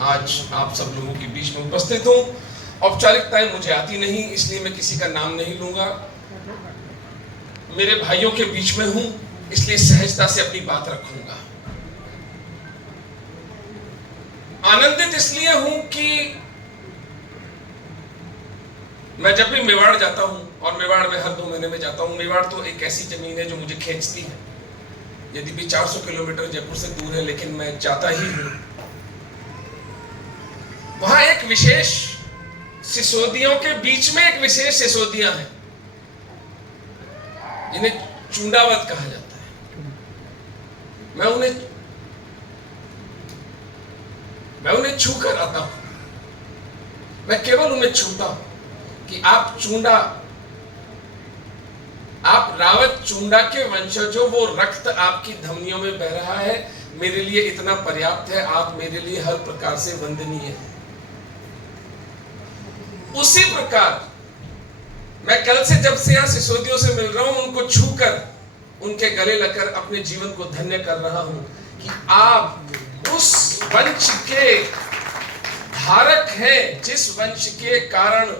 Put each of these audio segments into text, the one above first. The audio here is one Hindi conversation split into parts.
आज आप सब लोगों के बीच में उपस्थित हूँ। औपचारिकताएं मुझे आती नहीं, इसलिए मैं किसी का नाम नहीं लूंगा। मेरे भाइयों के बीच में हूं, इसलिए सहजता से अपनी बात रखूंगा। आनंदित इसलिए हूं कि मैं जब भी मेवाड़ जाता हूं, और मेवाड़ में हर 2 महीने में जाता हूं। मेवाड़ तो एक ऐसी जमीन है जो मुझे खींचती है, यदि भी 400 किलोमीटर जयपुर से दूर है, लेकिन मैं जाता ही हूं। वहां एक विशेष सिसोदियों के बीच में एक विशेष सिसोदियां हैं, जिन्हें चुंडावत कहा जाता है। मैं उन्हें छू कर आता हूं। मैं केवल उन्हें छूता हूं कि आप रावत चुंडा के वंशज हो, वो रक्त आपकी धमनियों में बह रहा है, मेरे लिए इतना पर्याप्त है। आप मेरे लिए हर प्रकार से वंदनीय है। उसी प्रकार मैं कल से जब से यहां सिसोदियों से मिल रहा हूं, उनको छूकर उनके गले लगकर अपने जीवन को धन्य कर रहा हूं कि आप उस वंश के धारक हैं, जिस वंश के कारण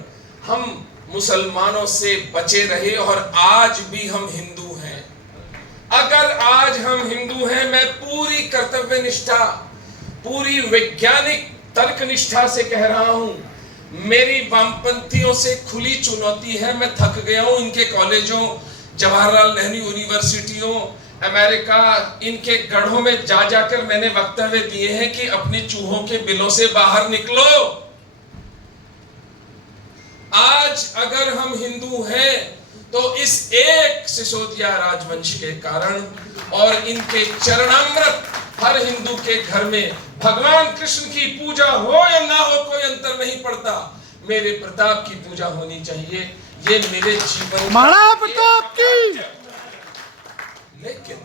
हम मुसलमानों से बचे रहे और आज भी हम हिंदू हैं। अगर आज हम हिंदू हैं, मैं पूरी कर्तव्य निष्ठा, पूरी वैज्ञानिक तर्क निष्ठा से कह रहा हूं, मेरी वामपंथियों से खुली चुनौती है। मैं थक गया हूं इनके कॉलेजों, जवाहरलाल नेहरू यूनिवर्सिटियों, अमेरिका, इनके गढ़ों में जा जाकर मैंने वक्तव्य दिए हैं कि अपने चूहों के बिलों से बाहर निकलो। आज अगर हम हिंदू हैं तो इस एक सिसोदिया राजवंश के कारण, और इनके चरणामृत हर हिंदू के घर में, भगवान कृष्ण की पूजा हो या ना हो कोई अंतर नहीं पड़ता, मेरे प्रताप की पूजा होनी चाहिए। ये मेरे जीवन महाराणा प्रताप की। लेकिन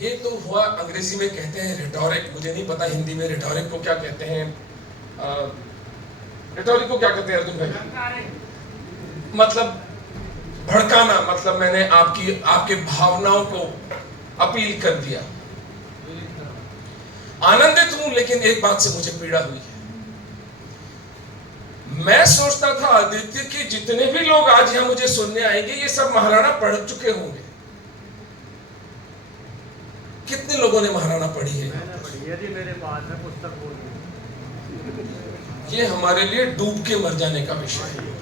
ये तो हुआ, अंग्रेजी में कहते हैं रिटोरिक, मुझे नहीं पता हिंदी में रिटोरिक को क्या कहते हैं। रिटोरिक को क्या कहते हैं अर्जुन भाई? मतलब भड़काना, मतलब मैंने आपके भावनाओं को अपील कर दिया। आनंदित हूं, लेकिन एक बात से मुझे पीड़ा हुई है। मैं सोचता था आदित्य कि जितने भी लोग आज यहां मुझे सुनने आएंगे, ये सब महाराणा पढ़ चुके होंगे। कितने लोगों ने महाराणा पढ़ी है? यदि मेरे पास है पुस्तक बोल, ये हमारे लिए डूब के मर जाने का विषय है।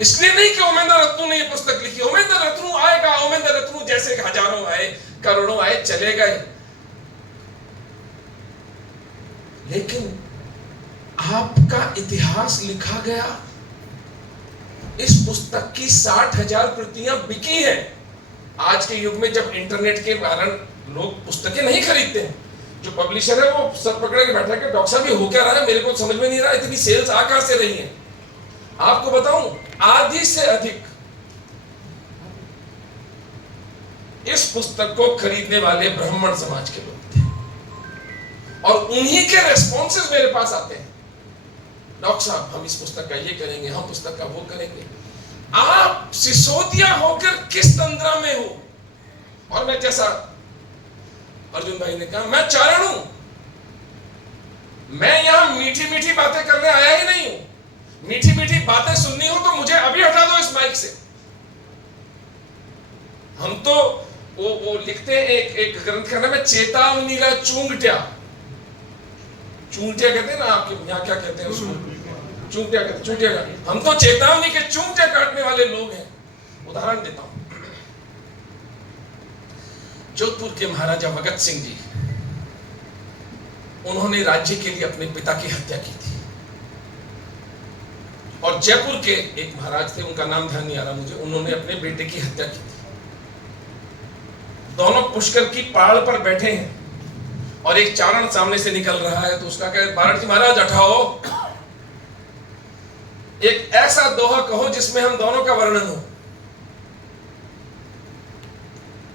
इसलिए नहीं कि ओमेंद्र रत्नू ने ये पुस्तक लिखी। ओमेंद्र रत्नू आएगा, ओमेंद्र रत्नू जैसे हजारों आए, करोड़ों आए, चले गए, लेकिन आपका इतिहास लिखा गया। इस पुस्तक की 60,000 प्रतियां बिकी हैं। आज के युग में जब इंटरनेट के कारण लोग पुस्तकें नहीं खरीदते हैं, जो पब्लिशर है वो सर पकड़े के बैठा कि डॉक्टर साहब ये हो क्या रहा है, मेरे को समझ में नहीं रहा, इतनी सेल्स आ कहां से रही है। आपको बताऊं, आधी से अधिक इस पुस्तक को खरीदने वाले ब्राह्मण समाज के लोग थे, और उन्हीं के रेस्पॉन्सेस मेरे पास आते हैं। डॉक्टर साहब हम इस पुस्तक का ये करेंगे, हम पुस्तक का वो करेंगे। आप सिसोदिया होकर किस तंद्रा में हो? और मैं, जैसा अर्जुन भाई ने कहा, मैं चारण हूं। मैं यहां मीठी मीठी बातें करने आया ही नहीं हूं। मीठी मीठी बातें सुननी हो तो मुझे अभी हटा दो इस माइक से। हम तो वो लिखते हैं, एक ग्रंथ का नाम है चेतावनीला चूंगट्या। चूंगटिया कहते हैं ना, आपके यहाँ क्या कहते हैं उसको? चूंगटिया कहते हैं, चूंगटिया। हम तो चेतावनी के चूंगटिया काटने वाले लोग हैं। उदाहरण देता हूं, जोधपुर के महाराजा भगत सिंह जी, उन्होंने राज्य के लिए अपने पिता की हत्या की थी। और जयपुर के एक महाराज थे, उनका नाम ध्यान नहीं आ रहा मुझे, उन्होंने अपने बेटे की हत्या की थी। दोनों पुष्कर की पहाड़ पर बैठे हैं और एक चारण सामने से निकल रहा है, तो उसका कहे, बाराट जी महाराज उठाओ, एक ऐसा दोहा कहो जिसमें हम दोनों का वर्णन हो।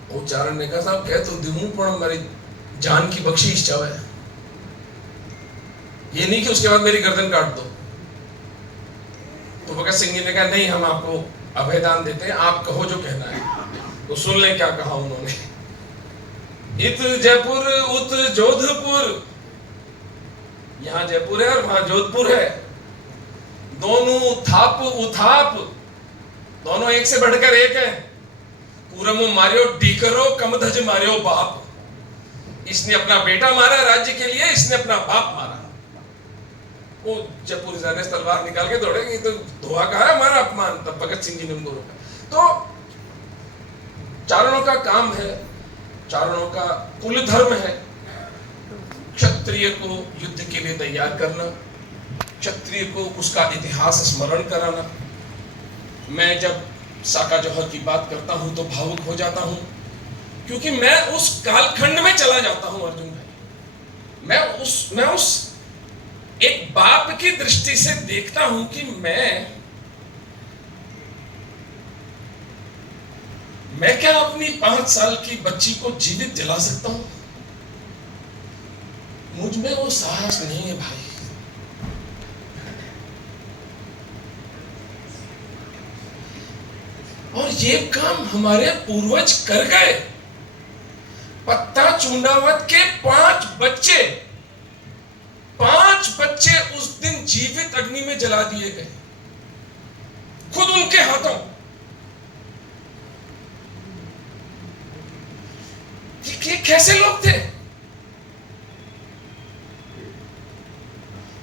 वो चारण ने कहा, साहब कह तो दूं पर हमारी जान की बख्शीश चाहे, ये नहीं कि उसके बाद मेरी गर्दन काट दो। तो भगत सिंह जी ने कहा, नहीं, हम आपको अभयदान देते हैं, आप कहो जो कहना है। तो सुन लें क्या कहा उन्होंने। इत जयपुर उत जोधपुर, यहां जयपुर है और वहां जोधपुर है। दोनों थाप उथाप, दोनों एक से बढ़कर एक है। पूरमो मारियो डीकरो कमधज मारियो बाप। इसने अपना बेटा मारा राज्य के लिए, इसने अपना बाप मारा। वो जब पुलिस ने तलवार निकाल के दौड़ेगी तो धोआ कहा है हमारा अपमान, तब भगत सिंह जी ने उन दोनों का। तो चारणों का काम है, चारणों का कुल धर्म है क्षत्रिय को युद्ध के लिए तैयार करना, क्षत्रिय को उसका इतिहास स्मरण कराना। मैं जब साका जौहर की बात करता हूं तो भावुक हो जाता हूं, क्योंकि मैं उस कालखंड में चला जाता हूं अर्जुन भाई। मैं उस एक बाप की दृष्टि से देखता हूं कि मैं क्या अपनी 5 साल की बच्ची को जीवित जला सकता हूं? मुझ में वो साहस नहीं है भाई। और ये काम हमारे पूर्वज कर गए। पत्ता चूंडावत के 5 बच्चे उस दिन जीवित अग्नि में जला दिए गए, खुद उनके हाथों। ये कैसे लोग थे?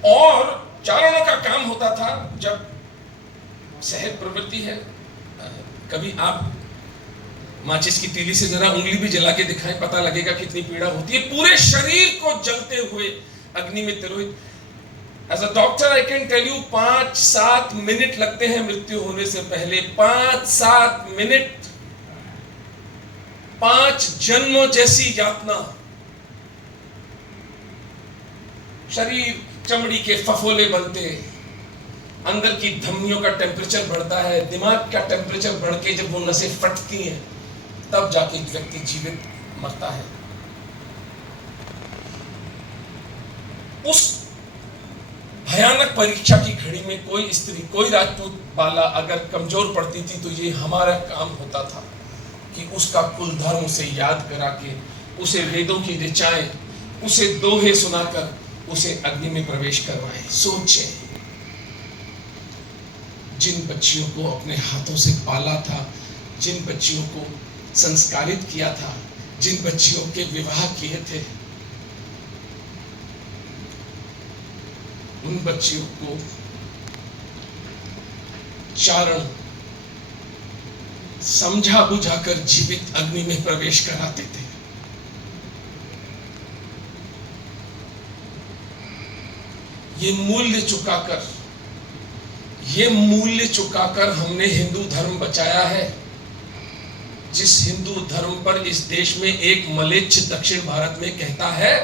और चारणों का काम होता था, जब सहज प्रवृत्ति है, कभी आप माचिस की तीली से जरा उंगली भी जला के दिखाएं, पता लगेगा कितनी पीड़ा होती है। पूरे शरीर को जलते हुए अग्नि में तिरोहित। As a doctor I can tell you 5-7 minute लगते हैं मृत्यु होने से पहले। 5-7 मिनट, 5 जन्मों जैसी यातना। शरीर चमड़ी के फफोले बनते, अंदर की धमनियों का टेम्परेचर बढ़ता है, दिमाग का टेम्परेचर बढ़ के जब वो नसें फटती हैं, तब जाके एक व्यक्ति जीवित मरता है। उस भयानक परीक्षा की घड़ी में कोई स्त्री, कोई राजपूत बाला अगर कमजोर पड़ती थी, तो ये हमारा काम होता था कि उसका कुल धर्म उसे याद करा के, उसे वेदों की ऋचाएं, उसे दोहे सुनाकर उसे अग्नि में प्रवेश करवाएं। सोचें, जिन बच्चियों को अपने हाथों से पाला था, जिन बच्चियों को संस्कारित किया था, जिन बच्चियों के विवाह किए थे, उन बच्चियों को चारण समझा बुझाकर जीवित अग्नि में प्रवेश कराते थे। ये मूल्य चुकाकर हमने हिंदू धर्म बचाया है। जिस हिंदू धर्म पर इस देश में एक मलेच्छ दक्षिण भारत में कहता है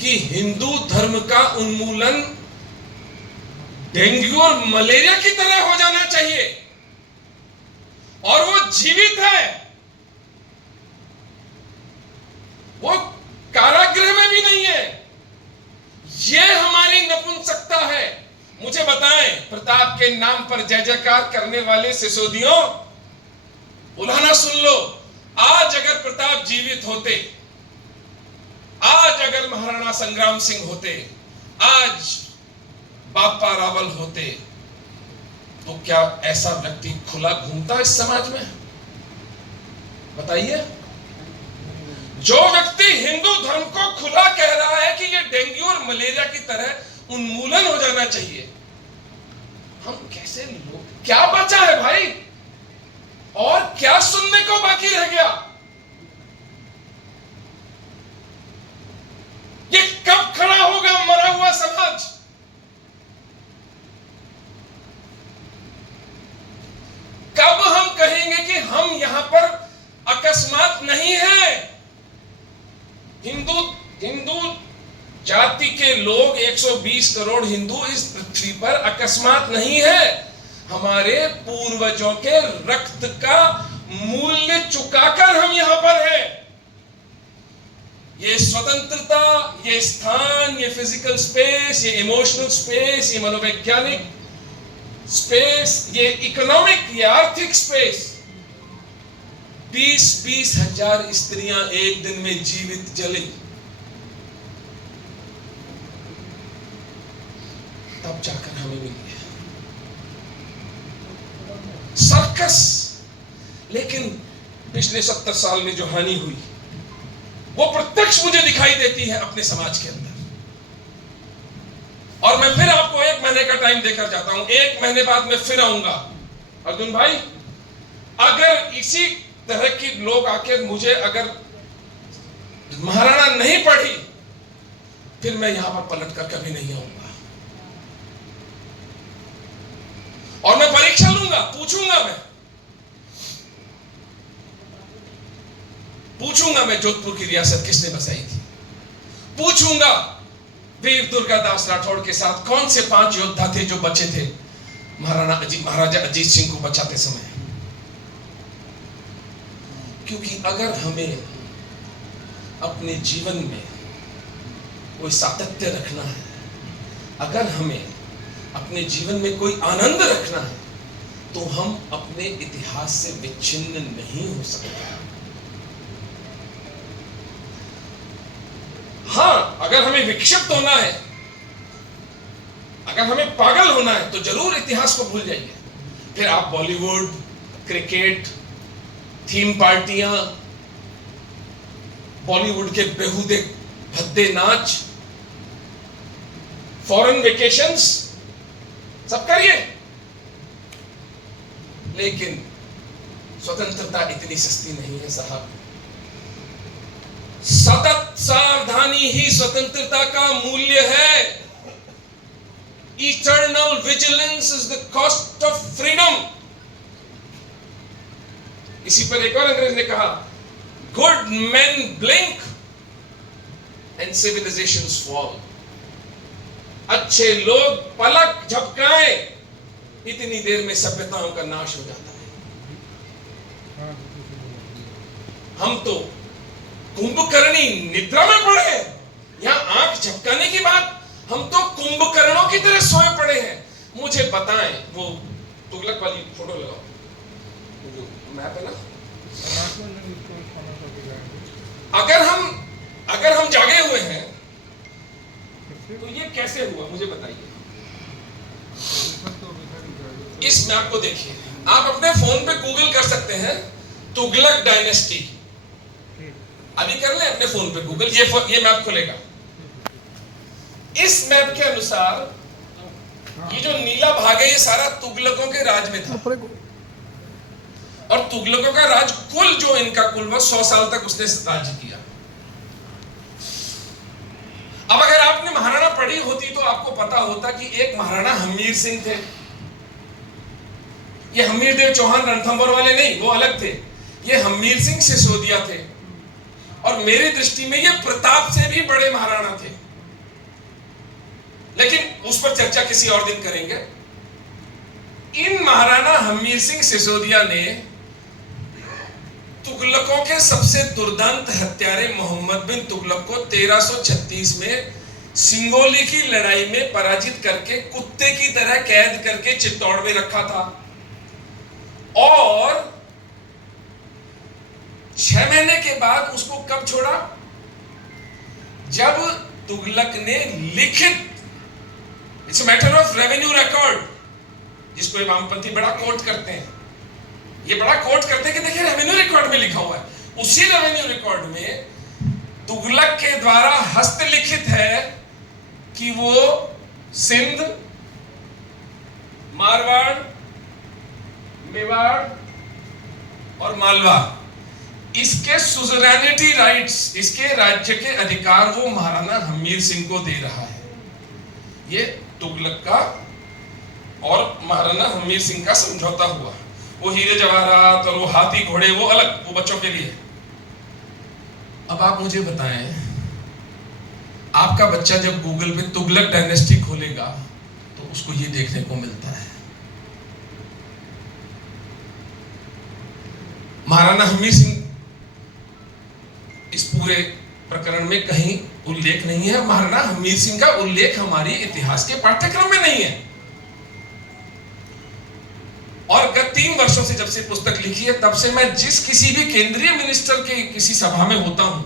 कि हिंदू धर्म का उन्मूलन डेंगू और मलेरिया की तरह हो जाना चाहिए, और वो जीवित है, वो कारागृह में भी नहीं है। ये हमारी नपुंसकता है। मुझे बताएं, प्रताप के नाम पर जय जयकार करने वाले सिसोदियों, उलाहना सुन लो। आज अगर प्रताप जीवित होते, आज अगर महाराणा संग्राम सिंह होते, आज बापा रावल होते, तो क्या ऐसा व्यक्ति खुला घूमता इस समाज में? बताइए। जो व्यक्ति हिंदू धर्म को खुला कह रहा है कि ये डेंगू और मलेरिया की तरह उन्मूलन हो जाना चाहिए, हम कैसे लोग? क्या बचा है भाई? और क्या सुनने को बाकी रह गया? ये कब खड़ा होगा मरा हुआ समाज? कब हम कहेंगे कि हम यहां पर अकस्मात नहीं है? हिंदू जाति के लोग 120 करोड़ हिंदू इस पृथ्वी पर अकस्मात नहीं है। हमारे पूर्वजों के रक्त का मूल्य चुकाकर हम यहां पर हैं। ये स्वतंत्रता, ये स्थान, ये फिजिकल स्पेस, ये इमोशनल स्पेस, ये मनोवैज्ञानिक स्पेस, ये इकोनॉमिक, ये आर्थिक स्पेस, 20-20 हजार स्त्रियां एक दिन में जीवित जली। तब जाकर हमें मिली है सर्कस। लेकिन पिछले 70 साल में जो हानि हुई वो प्रत्यक्ष मुझे दिखाई देती है अपने समाज के अंदर। और मैं फिर आपको 1 महीने का टाइम देकर जाता हूं, 1 महीने बाद मैं फिर आऊंगा। अर्जुन भाई, अगर इसी तरह की लोग आकर मुझे अगर महाराणा नहीं पढ़ी, फिर मैं यहां पर पलटकर कभी नहीं आऊंगा। और मैं परीक्षा लूंगा, पूछूंगा मैं जोधपुर की रियासत किसने बसाई थी। पूछूंगा वीर दुर्गादास राठौड़ के साथ कौन से 5 योद्धा थे जो बचे थे महाराजा अजीत सिंह को बचाते समय। क्योंकि अगर हमें अपने जीवन में कोई सातत्य रखना है, अगर हमें अपने जीवन में कोई आनंद रखना है, तो हम अपने इतिहास से विच्छिन्न नहीं हो सकते। हाँ, अगर हमें विक्षिप्त होना है, अगर हमें पागल होना है, तो जरूर इतिहास को भूल जाइए। फिर आप बॉलीवुड, क्रिकेट, थीम पार्टियां, बॉलीवुड के बेहुदे भद्दे नाच, फॉरेन वेकेशंस सब करिए, लेकिन स्वतंत्रता इतनी सस्ती नहीं है साहब। सतत सावधानी ही स्वतंत्रता का मूल्य है। Eternal vigilance is the cost of freedom. इसी पर एक और अंग्रेज ने कहा, good men blink and civilizations fall. अच्छे लोग पलक झपकाएं, इतनी देर में सभ्यताओं का नाश हो जाता है। हम तो कुंभकर्णी निद्रा में पड़े हैं। यहां आंख झपकाने की बात, हम तो कुंभकर्णों की तरह सोए पड़े हैं। मुझे बताएं, वो तुगलक वाली फोटो लगाओ, जो मैप है ना, अगर हम जागे हुए हैं तो ये कैसे हुआ मुझे बताइए। इस मैप को देखिए, आप अपने फोन पे गूगल कर सकते हैं तुगलक डायनेस्टी। अभी कर ले अपने फोन पे गूगल, ये मैप खुलेगा। इस मैप के अनुसार ये जो नीला भाग है, ये सारा तुगलकों के राज में था। और तुगलकों का राज, कुल जो इनका कुल वो 100 साल तक उसने राज्य किया। अब अगर आपने महाराणा पढ़ी होती तो आपको पता होता कि एक महाराणा हमीर सिंह थे। ये हमीर देव चौहान रणथंभौर वाले नहीं, वो अलग थे। ये हमीर सिंह सिसोदिया थे, और मेरी दृष्टि में ये प्रताप से भी बड़े महाराणा थे। लेकिन उस पर चर्चा किसी और दिन करेंगे। इन महाराणा हमीर सिंह सिसोदिया ने तुगलकों के सबसे दुर्दांत हत्यारे मोहम्मद बिन तुगलक को 1336 में सिंगोली की लड़ाई में पराजित करके कुत्ते की तरह कैद करके चित्तौड़ में रखा था। और 6 महीने के बाद उसको कब छोड़ा? जब तुगलक ने लिखित, it's matter of revenue record, जिसको ये वामपंथी बड़ा कोट करते हैं, ये बड़ा कोट करते हैं कि देखिए रेवेन्यू रिकॉर्ड में लिखा हुआ है। उसी रेवेन्यू रिकॉर्ड में तुगलक के द्वारा हस्तलिखित है कि वो सिंध, मारवाड़, मेवाड़ और मालवा, इसके सुजरैनिटी राइट्स, इसके राज्य के अधिकार वो महाराणा हमीर सिंह को दे रहा है। ये तुगलक का और महाराणा हमीर सिंह का समझौता हुआ। वो हीरे जवाहरात और वो हाथी घोड़े वो अलग, वो बच्चों के लिए। अब आप मुझे बताएं, आपका बच्चा जब गूगल पे तुगलक डायनेस्टी खोलेगा तो उसको ये देखने को मिलता है। महाराणा हमीर सिंह इस पूरे प्रकरण में कहीं उल्लेख नहीं है। महाराणा हमीर सिंह का उल्लेख हमारी इतिहास के पाठ्यक्रम में नहीं है। और गत 3 वर्षों से जब से पुस्तक लिखी है, तब से मैं जिस किसी भी केंद्रीय मिनिस्टर के किसी सभा में होता हूं,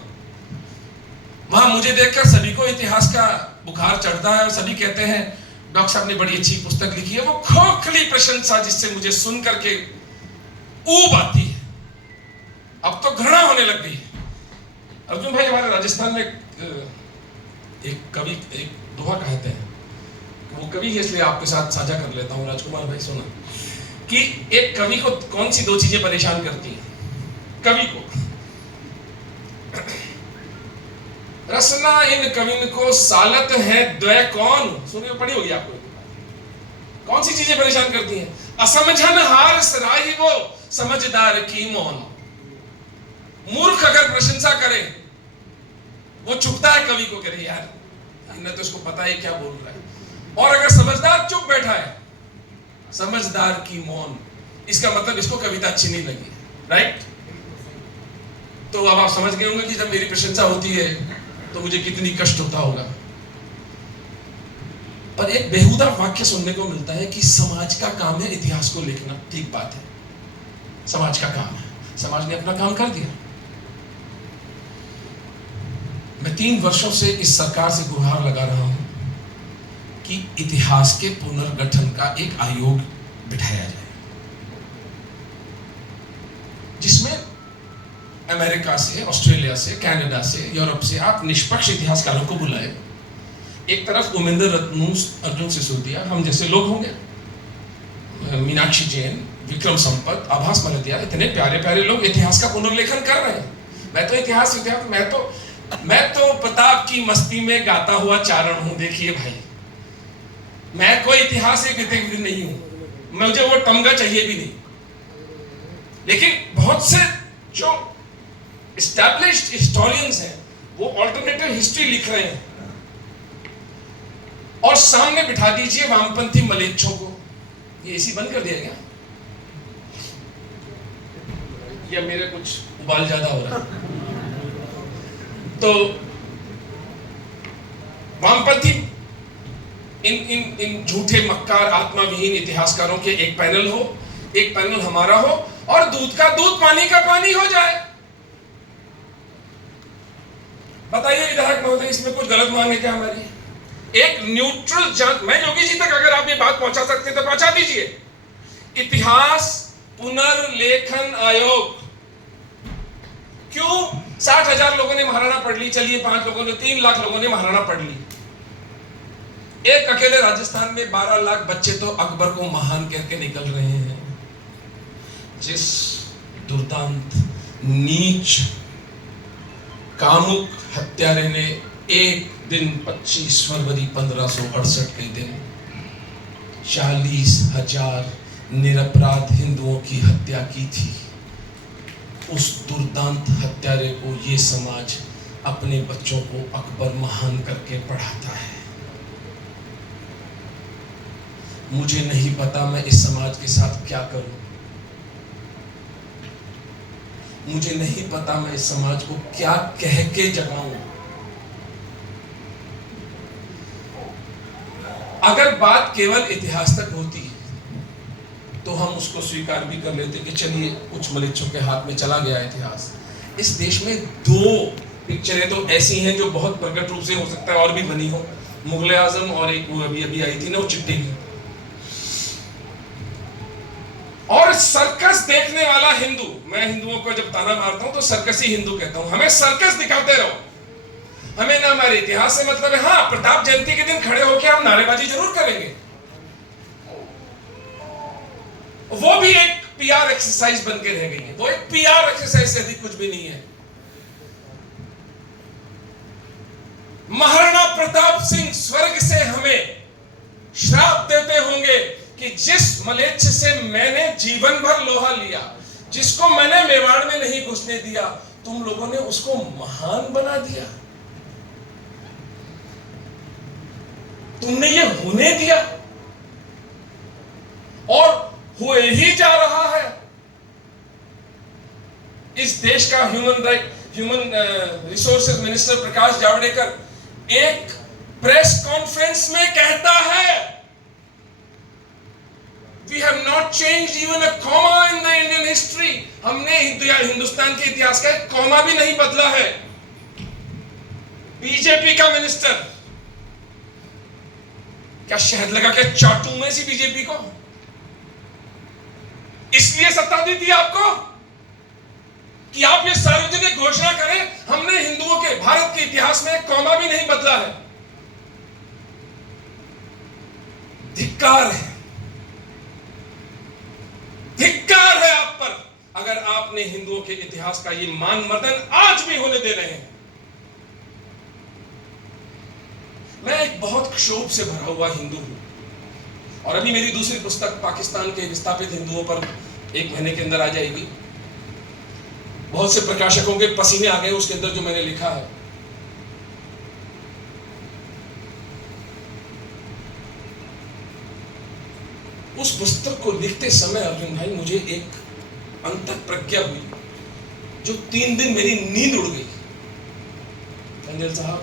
वहां मुझे देखकर सभी को इतिहास का बुखार चढ़ता है और सभी कहते हैं डॉक्टर साहब ने बड़ी अच्छी पुस्तक लिखी है। वो खोखली प्रशंसा जिससे मुझे सुन करके ऊब आती है, अब तो घृणा होने लग गई है। अर्जुन भाई, हमारे राजस्थान में एक कवि एक दोहा कहते हैं, वो कवि है इसलिए आपके साथ साझा कर लेता हूं। राजकुमार भाई सुना कि एक कवि को कौन सी 2 चीजें परेशान करती हैं कवि को। रसना इन कविन को सालत है द्वय कौन, सुनिए पढ़ी होगी आपको। कौन सी चीजें परेशान करती हैं? असमझन हार सराही वो समझदार की मौन। मूर्ख अगर प्रशंसा करे, वो चुपता है कवि को, करे यार इन्हें तो इसको पता है क्या बोल रहा है। और अगर समझदार चुप बैठा है, समझदार की मौन, इसका मतलब इसको कविता अच्छी नहीं लगी, राइट? तो अब आप समझ गए होंगे कि जब मेरी प्रशंसा होती है तो मुझे कितनी कष्ट होता होगा। पर एक बेहुदा वाक्य सुनने को मिलता है कि समाज का काम है इतिहास को लिखना। ठीक बात है, समाज का काम है, समाज ने अपना काम कर दिया। मैं 3 वर्षों से इस सरकार से गुहार लगा रहा हूं कि इतिहास के पुनर्गठन का एक आयोग बिठाया जाए, जिसमें अमेरिका से, ऑस्ट्रेलिया से, कनाडा से, यूरोप से आप निष्पक्ष इतिहासकारों को बुलाए। एक तरफ उमेंद्र रत्नूस, अर्जुन सिसोदिया, हम जैसे लोग होंगे, मीनाक्षी जैन, विक्रम संपत, आभास मलदिया, इतने प्यारे प्यारे लोग इतिहास का पुनर्लेखन कर रहे हैं। मैं तो इतिहास मैं तो प्रताप की मस्ती में गाता हुआ चारण हूं। देखिए भाई, मैं कोई इतिहास एक नहीं हूं, मुझे वो तमगा चाहिए भी नहीं। लेकिन बहुत से जो एस्टैब्लिश्ड हिस्टोरियंस हैं, वो ऑल्टरनेटिव हिस्ट्री लिख रहे हैं, और सामने बिठा दीजिए वामपंथी मलेच्छों को। ये एसी बंद कर दिया क्या, या मेरे कुछ उबाल ज्यादा हो रहा है? तो वामपंथी इन झूठे मक्कार आत्माविहीन इतिहासकारों के एक पैनल हो, एक पैनल हमारा हो, और दूध का दूध पानी का पानी हो जाए। बताइए विधायक महोदय, इसमें कुछ गलत मान है क्या हमारी? एक न्यूट्रल जांच, मैं योगी जी तक अगर आप ये बात पहुंचा सकते हैं तो पहुंचा दीजिए। इतिहास पुनर्लेखन आयोग। क्यों? 60,000 लोगों ने महाराणा पढ़ ली, चलिए 5 लोगों ने, 3 लाख लोगों ने महाराणा पढ़ ली। एक अकेले राजस्थान में 12 लाख बच्चे तो अकबर को महान कहकर निकल रहे हैं। जिस दुर्दांत, नीच, कामुक हत्यारे ने एक दिन 25 फरवरी 1568 के दिन 40,000 निरपराध हिंदुओं की हत्या की थी, उस दुर्दांत हत्यारे को ये समाज अपने बच्चों को अकबर महान करके पढ़ाता है। मुझे नहीं पता मैं इस समाज के साथ क्या करूं। मुझे नहीं पता मैं इस समाज को क्या कह के जगाऊं। अगर बात केवल इतिहास तक होती तो हम उसको स्वीकार भी कर लेते कि चलिए कुछ मलिच्छों के हाथ में चला गया इतिहास। इस देश में 2 पिक्चरें तो ऐसी हैं जो बहुत प्रकट रूप से हो सकता है और भी बनी हो, मुगले आजम और एक वो अभी आई थी ना, वो चिट्टी की। और सर्कस देखने वाला हिंदू, मैं हिंदुओं को जब ताना मारता हूं तो सर्कसी हिंदू कहता हूं। हमें सर्कस दिखाते रहो, हमें ना हमारे इतिहास से मतलब है। हाँ, प्रताप जयंती के दिन खड़े होकर हम नारेबाजी जरूर करेंगे, वो भी एक पीआर एक्सरसाइज बन के रह गई है। वो एक पीआर एक्सरसाइज से अधिक कुछ भी नहीं है। महाराणा प्रताप सिंह स्वर्ग से हमें श्राप देते होंगे कि जिस मलेच्छ से मैंने जीवन भर लोहा लिया, जिसको मैंने मेवाड़ में नहीं घुसने दिया, तुम लोगों ने उसको महान बना दिया, तुमने ये होने दिया, और हुए ही जा रहा है। इस देश का human resources minister Prakash Javadekar एक प्रेस कॉन्फ्रेंस में कहता है We have not changed even a comma in the Indian history. हमने हिंदुस्तान के इतिहास का एक कॉमा भी नहीं बदला है। बीजेपी का मिनिस्टर क्या शहद लगा के चाटू में सी बीजेपी को? इसलिए सत्ता दी थी आपको कि आप ये सार्वजनिक घोषणा करें हमने हिंदुओं के भारत के इतिहास में एक कॉमा भी नहीं बदला है। धिक्कार है, धिक्कार है आप पर अगर आपने हिंदुओं के इतिहास का ये मान मर्दन आज भी होने दे रहे हैं। मैं एक बहुत क्षोभ से भरा हुआ हिंदू हूं और अभी मेरी दूसरी पुस्तक पाकिस्तान के विस्थापित हिंदुओं पर 1 महीने के अंदर आ जाएगी। बहुत से प्रकाशकों के पसीने आ गए उसके अंदर जो मैंने लिखा है। उस पुस्तक को लिखते समय अर्जुन भाई मुझे एक अंतः प्रज्ञा हुई जो 3 दिन मेरी नींद उड़ गई। अंजल साहब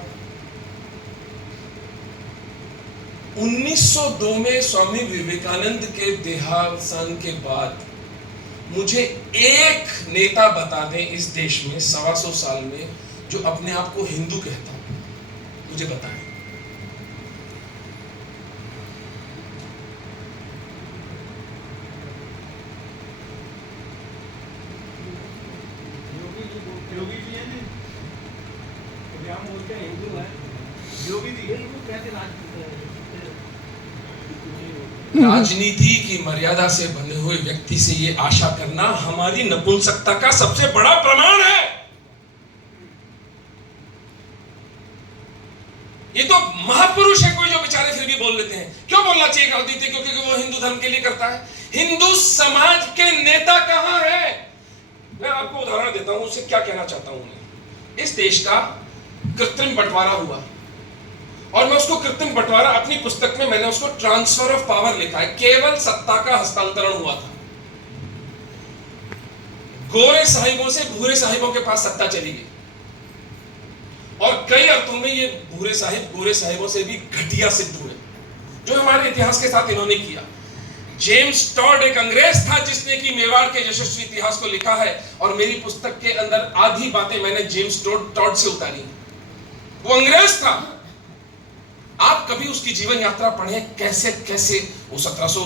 1902 में स्वामी विवेकानंद के देहावसान के बाद मुझे एक नेता बता दें इस देश में 125 साल में जो अपने आप को हिंदू कहता हो, मुझे बताएं। योगी जी है नहीं, हम बोलते हैं हिंदू है। योगी जी कैसे राजनीति की मर्यादा से बंधे हुए व्यक्ति से ये आशा करना हमारी नपुंसकता का सबसे बड़ा प्रमाण है। ये तो महापुरुष है कोई जो बेचारे फिर भी बोल लेते हैं। क्यों बोलना चाहिए गांधी थे? क्योंकि वो हिंदू धर्म के लिए करता है। हिंदू समाज के नेता कहां है? मैं आपको उदाहरण देता हूं उससे क्या कहना चाहता हूं। इस देश का कृत्रिम बंटवारा हुआ और मैं उसको कृत्रिम बंटवारा अपनी पुस्तक में मैंने उसको ट्रांसफर ऑफ पावर लिखा है। केवल सत्ता का हस्तांतरण हुआ था। गोरे साहिबों से भूरे साहिबों के पास सत्ता चली गई और कई अर्थों में ये भूरे साहिब गोरे साहिबों से भी घटिया सिद्ध हुए जो हमारे इतिहास के साथ इन्होंने किया। जेम्स टॉड एक अंग्रेज था जिसने कि मेवाड़ के यशस्वी इतिहास को लिखा है और मेरी पुस्तक के अंदर आधी बातें मैंने जेम्स टॉड से उतारी। वो अंग्रेज था। आप कभी उसकी जीवन यात्रा पढ़ें कैसे कैसे वो 1700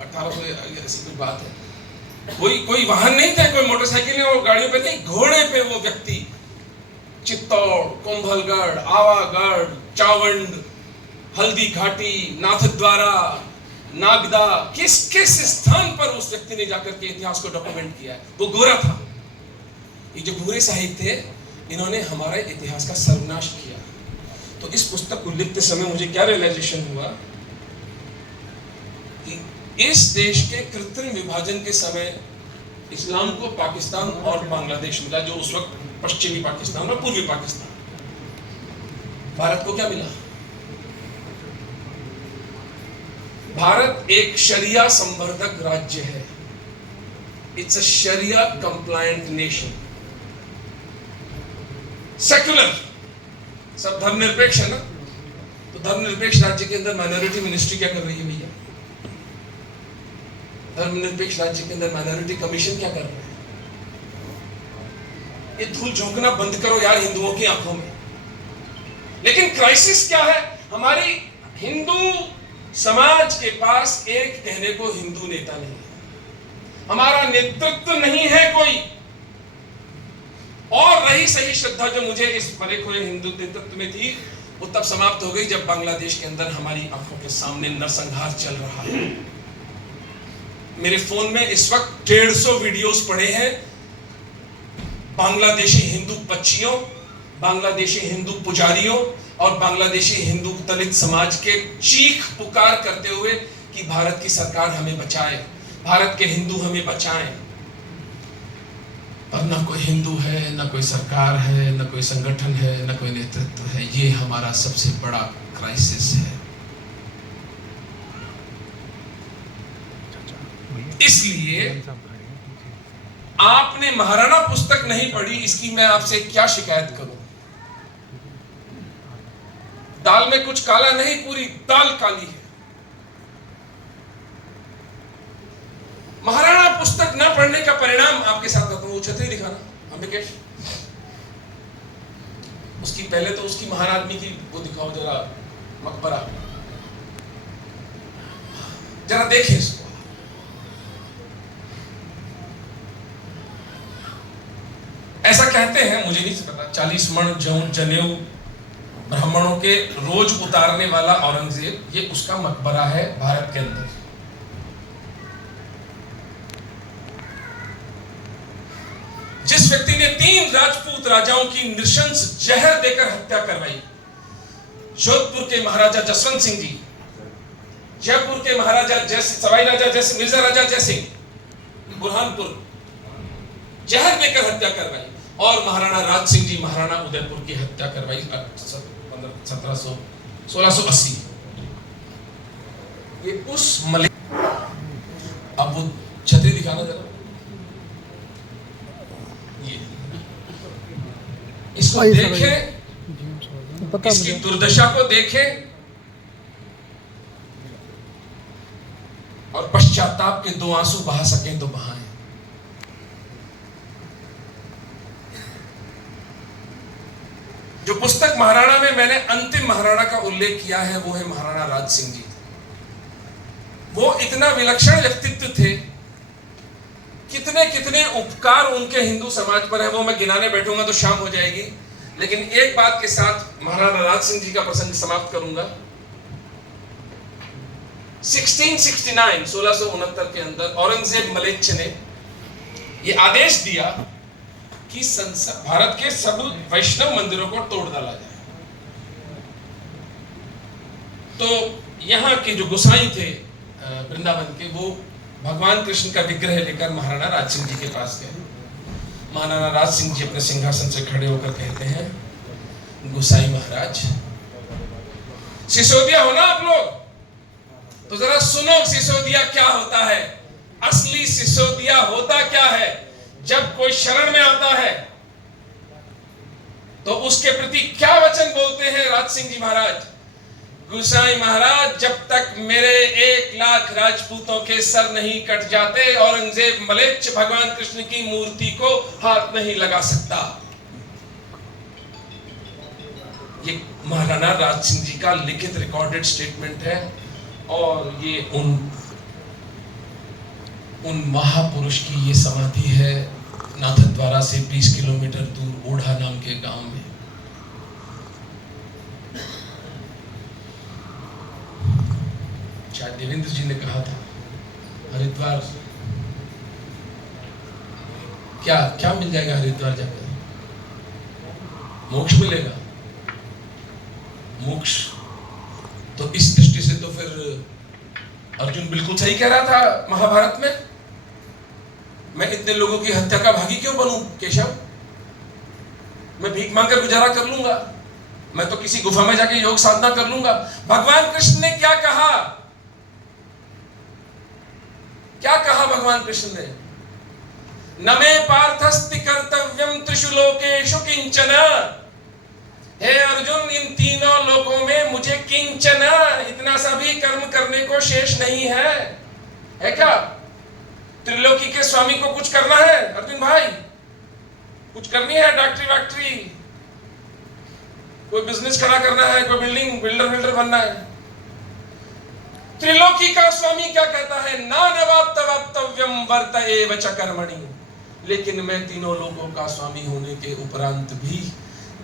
1800 ऐसी कोई बात है। कोई वाहन नहीं था, कोई मोटरसाइकिल और गाड़ियों पे नहीं, घोड़े पे वो व्यक्ति चित्तौड़, कुंभलगढ़, आवागढ़, चावंड, हल्दी घाटी, नाथद्वारा, नागदा, किस किस स्थान पर उस व्यक्ति ने जाकर के इतिहास को डॉक्यूमेंट किया है। वो गोरा था। ये जो भूरे साहिब थे इन्होंने हमारे इतिहास का सर्वनाश किया। तो इस पुस्तक को लिखते समय मुझे क्या रियलाइजेशन हुआ कि इस देश के कृत्रिम विभाजन के समय इस्लाम को पाकिस्तान और बांग्लादेश मिला जो उस वक्त पश्चिमी पाकिस्तान और पूर्वी पाकिस्तान। भारत को क्या मिला? भारत एक शरिया संवर्धक राज्य है। It's a sharia compliant nation. Secular, सब धर्मनिरपेक्ष है ना। तो धर्मनिरपेक्ष राज्य के अंदर माइनॉरिटी मिनिस्ट्री क्या कर रही है भैया? धर्मनिरपेक्ष राज्य के अंदर माइनॉरिटी कमीशन क्या कर रहा है? ये धूल झोंकना बंद करो यार हिंदुओं की आंखों में। लेकिन क्राइसिस क्या है? हमारी हिंदू समाज के पास एक कहने को हिंदू नेता नहीं है। हमारा नेतृत्व नहीं है कोई। और रही सही श्रद्धा जो मुझे इस मरे खोए हिंदू नेतृत्व में थी वो तब समाप्त हो गई जब बांग्लादेश के अंदर हमारी आंखों के सामने नरसंहार चल रहा है। मेरे फोन में इस वक्त 150 वीडियोस पड़े हैं बांग्लादेशी हिंदू बच्चियों, बांग्लादेशी हिंदू पुजारियों और बांग्लादेशी हिंदू दलित समाज के चीख पुकार करते हुए कि भारत की सरकार हमें बचाए, भारत के हिंदू हमें बचाएं। पर न कोई हिंदू है, न कोई सरकार है, न कोई संगठन है, न कोई नेतृत्व है। ये हमारा सबसे बड़ा क्राइसिस है। इसलिए आपने महाराणा पुस्तक नहीं पढ़ी, इसकी मैं आपसे क्या शिकायत करूं? दाल में कुछ काला नहीं, पूरी दाल काली है। महाराणा पुस्तक न पढ़ने का परिणाम आपके साथ बताऊं, वो छतरी दिखाना अम्बिकेश, उसकी पहले तो उसकी महान आदमी की वो दिखाओ जरा, मकबरा जरा देखें इसको। ऐसा कहते हैं, मुझे नहीं पता, 40 मण जनेऊ ब्राह्मणों के रोज उतारने वाला औरंगजेब, ये उसका मकबरा है भारत के अंदर। जिस व्यक्ति ने 3 राजपूत राजाओं की नृशंस जहर देकर हत्या करवाई, जोधपुर के महाराजा जसवंत सिंह जी, जयपुर के महाराजा सवाई राजा जैसे मिर्जा राजा जयसिंह, बुरहानपुर जहर देकर हत्या करवाई, और महाराणा राज सिंह जी महाराणा उदयपुर की हत्या करवाई 1680। ये उस अब वो छतरी दिखाना जरा, ये इसको देखें, इसकी दुर्दशा को देखें और पश्चाताप के 2 आंसू बहा सकें तो बहाएं। जो पुस्तक महाराणा में मैंने अंतिम महाराणा का उल्लेख किया है वो है महाराणा राज सिंह जी। वो इतना विलक्षण व्यक्तित्व थे, कितने कितने उपकार उनके हिंदू समाज पर है, वो मैं गिनाने बैठूंगा तो शाम हो जाएगी। लेकिन एक बात के साथ महाराणा राज सिंह जी का प्रसंग समाप्त करूंगा। 1669 के अंदर औरंगजेब मलेच्छ ने यह आदेश दिया कि भारत के सब वैष्णव मंदिरों को तोड़ डाला जाए। तो यहाँ के जो गोसाई थे वृंदावन के, वो भगवान कृष्ण का विग्रह लेकर महाराणा राज सिंह जी के पास गए। महाराणा राज सिंह जी अपने सिंहासन से खड़े होकर कहते हैं, गोसाई महाराज, सिसोदिया हो ना आप लोग, तो जरा सुनो सिसोदिया क्या होता है। असली सिसोदिया होता क्या है? जब कोई शरण में आता है तो उसके प्रति क्या वचन बोलते हैं राज सिंह जी महाराज? गोसाई महाराज, जब तक मेरे 1 लाख राजपूतों के सर नहीं कट जाते, औरंगजेब मलेच्छ भगवान कृष्ण की मूर्ति को हाथ नहीं लगा सकता। ये महाराणा राज सिंह जी का लिखित रिकॉर्डेड स्टेटमेंट है, और ये उन महापुरुष की ये समाधि है नाथद्वारा से 20 किलोमीटर दूर ओढ़ा नाम के गांव में। शायद देवेंद्र जी ने कहा था, हरिद्वार क्या क्या मिल जाएगा हरिद्वार जाकर? मोक्ष मिलेगा। मोक्ष तो इस दृष्टि से तो फिर अर्जुन बिल्कुल सही कह रहा था महाभारत में। मैं इतने लोगों की हत्या का भागी क्यों बनूं केशव? मैं भीख मांगकर गुजारा कर लूंगा, मैं तो किसी गुफा में जाके योग साधना कर लूंगा। भगवान कृष्ण ने क्या कहा? क्या कहा भगवान कृष्ण ने? न मे पार्थस्ति कर्तव्यम त्रिषु लोकेषु किंचन। हे अर्जुन, इन तीनों लोकों में मुझे किंचन, इतना सा भी कर्म करने को शेष नहीं है क्या? त्रिलोकी के स्वामी को कुछ करना है अर्जुन भाई? कुछ करनी है? डॉक्टरी वाक्टरी, कोई बिजनेस खड़ा करना है, कोई बिल्डर बनना है? त्रिलोकी का स्वामी क्या कहता है? ना नवाप्तव्यम वर्त एव च कर्मणि। लेकिन मैं तीनों लोगों का स्वामी होने के उपरांत भी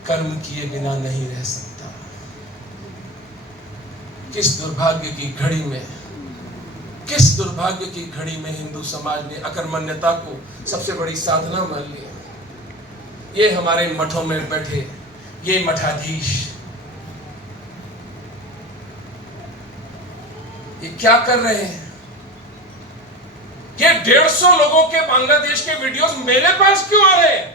कर्म किए बिना नहीं रह सकता। किस दुर्भाग्य की घड़ी में, किस दुर्भाग्य की घड़ी में हिंदू समाज ने अकर्मण्यता को सबसे बड़ी साधना मान लिया। ये हमारे मठों में बैठे ये मठाधीश, ये क्या कर रहे हैं? ये 150 लोगों के बांग्लादेश के वीडियोस मेरे पास क्यों आ रहे हैं?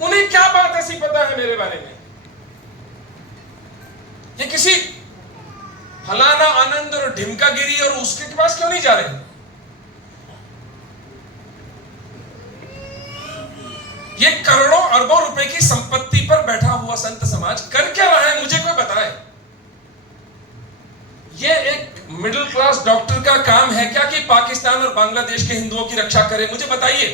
उन्हें क्या बात ऐसी पता है मेरे बारे में? ये किसी फलाना आनंद और ढिमका गिरी और उसके पास क्यों नहीं जा रहे? ये करोड़ों अरबों रुपए की संपत्ति पर बैठा हुआ संत समाज कर क्या रहा है? मुझे कोई बताए। ये एक मिडिल क्लास डॉक्टर का काम है क्या कि पाकिस्तान और बांग्लादेश के हिंदुओं की रक्षा करे? मुझे बताइए,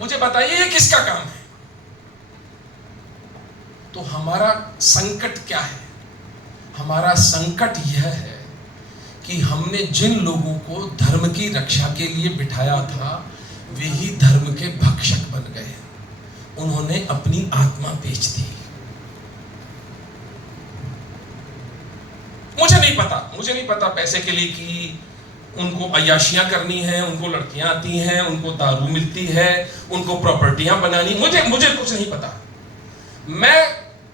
मुझे बताइए ये किसका काम है? तो हमारा संकट क्या है? हमारा संकट यह है कि हमने जिन लोगों को धर्म की रक्षा के लिए बिठाया था वे ही धर्म के भक्षक बन गए। उन्होंने अपनी आत्मा बेच दी। मुझे नहीं पता पैसे के लिए कि उनको अय्याशियां करनी है, उनको लड़कियां आती हैं, उनको दारू मिलती है, उनको प्रॉपर्टियां बनानी, मुझे कुछ नहीं पता। मैं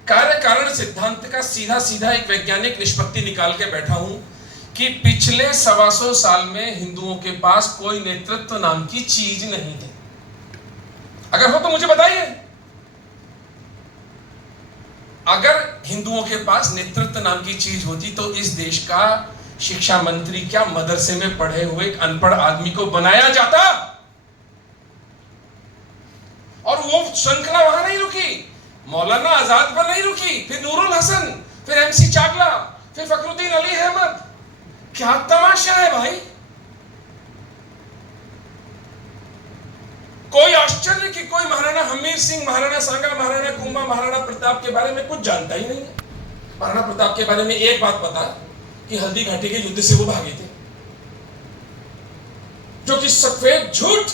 कार्य कारण सिद्धांत का सीधा सीधा एक वैज्ञानिक निष्पत्ति निकाल के बैठा हूं कि पिछले 125 साल में हिंदुओं के पास कोई नेतृत्व नाम की चीज नहीं है। अगर हो तो मुझे बताइए। अगर हिंदुओं के पास नेतृत्व नाम की चीज होती तो इस देश का शिक्षा मंत्री क्या मदरसे में पढ़े हुए एक अनपढ़ आदमी को बनाया जाता? और वो श्रृंखला वहां नहीं रुकी, मौलाना आजाद पर नहीं रुकी, फिर नूरुल हसन, फिर एमसी चावला, फिर फखरुद्दीन अली अहमद। क्या तमाशा है भाई! कोई आश्चर्य कि कोई महाराणा हमीर सिंह, महाराणा सांगा, महाराणा कुंभा, महाराणा प्रताप के बारे में कुछ जानता ही नहीं है। महाराणा प्रताप के बारे में एक बात पता कि हल्दी घाटी के युद्ध से वो भागे थे, जो कि सफेद झूठ।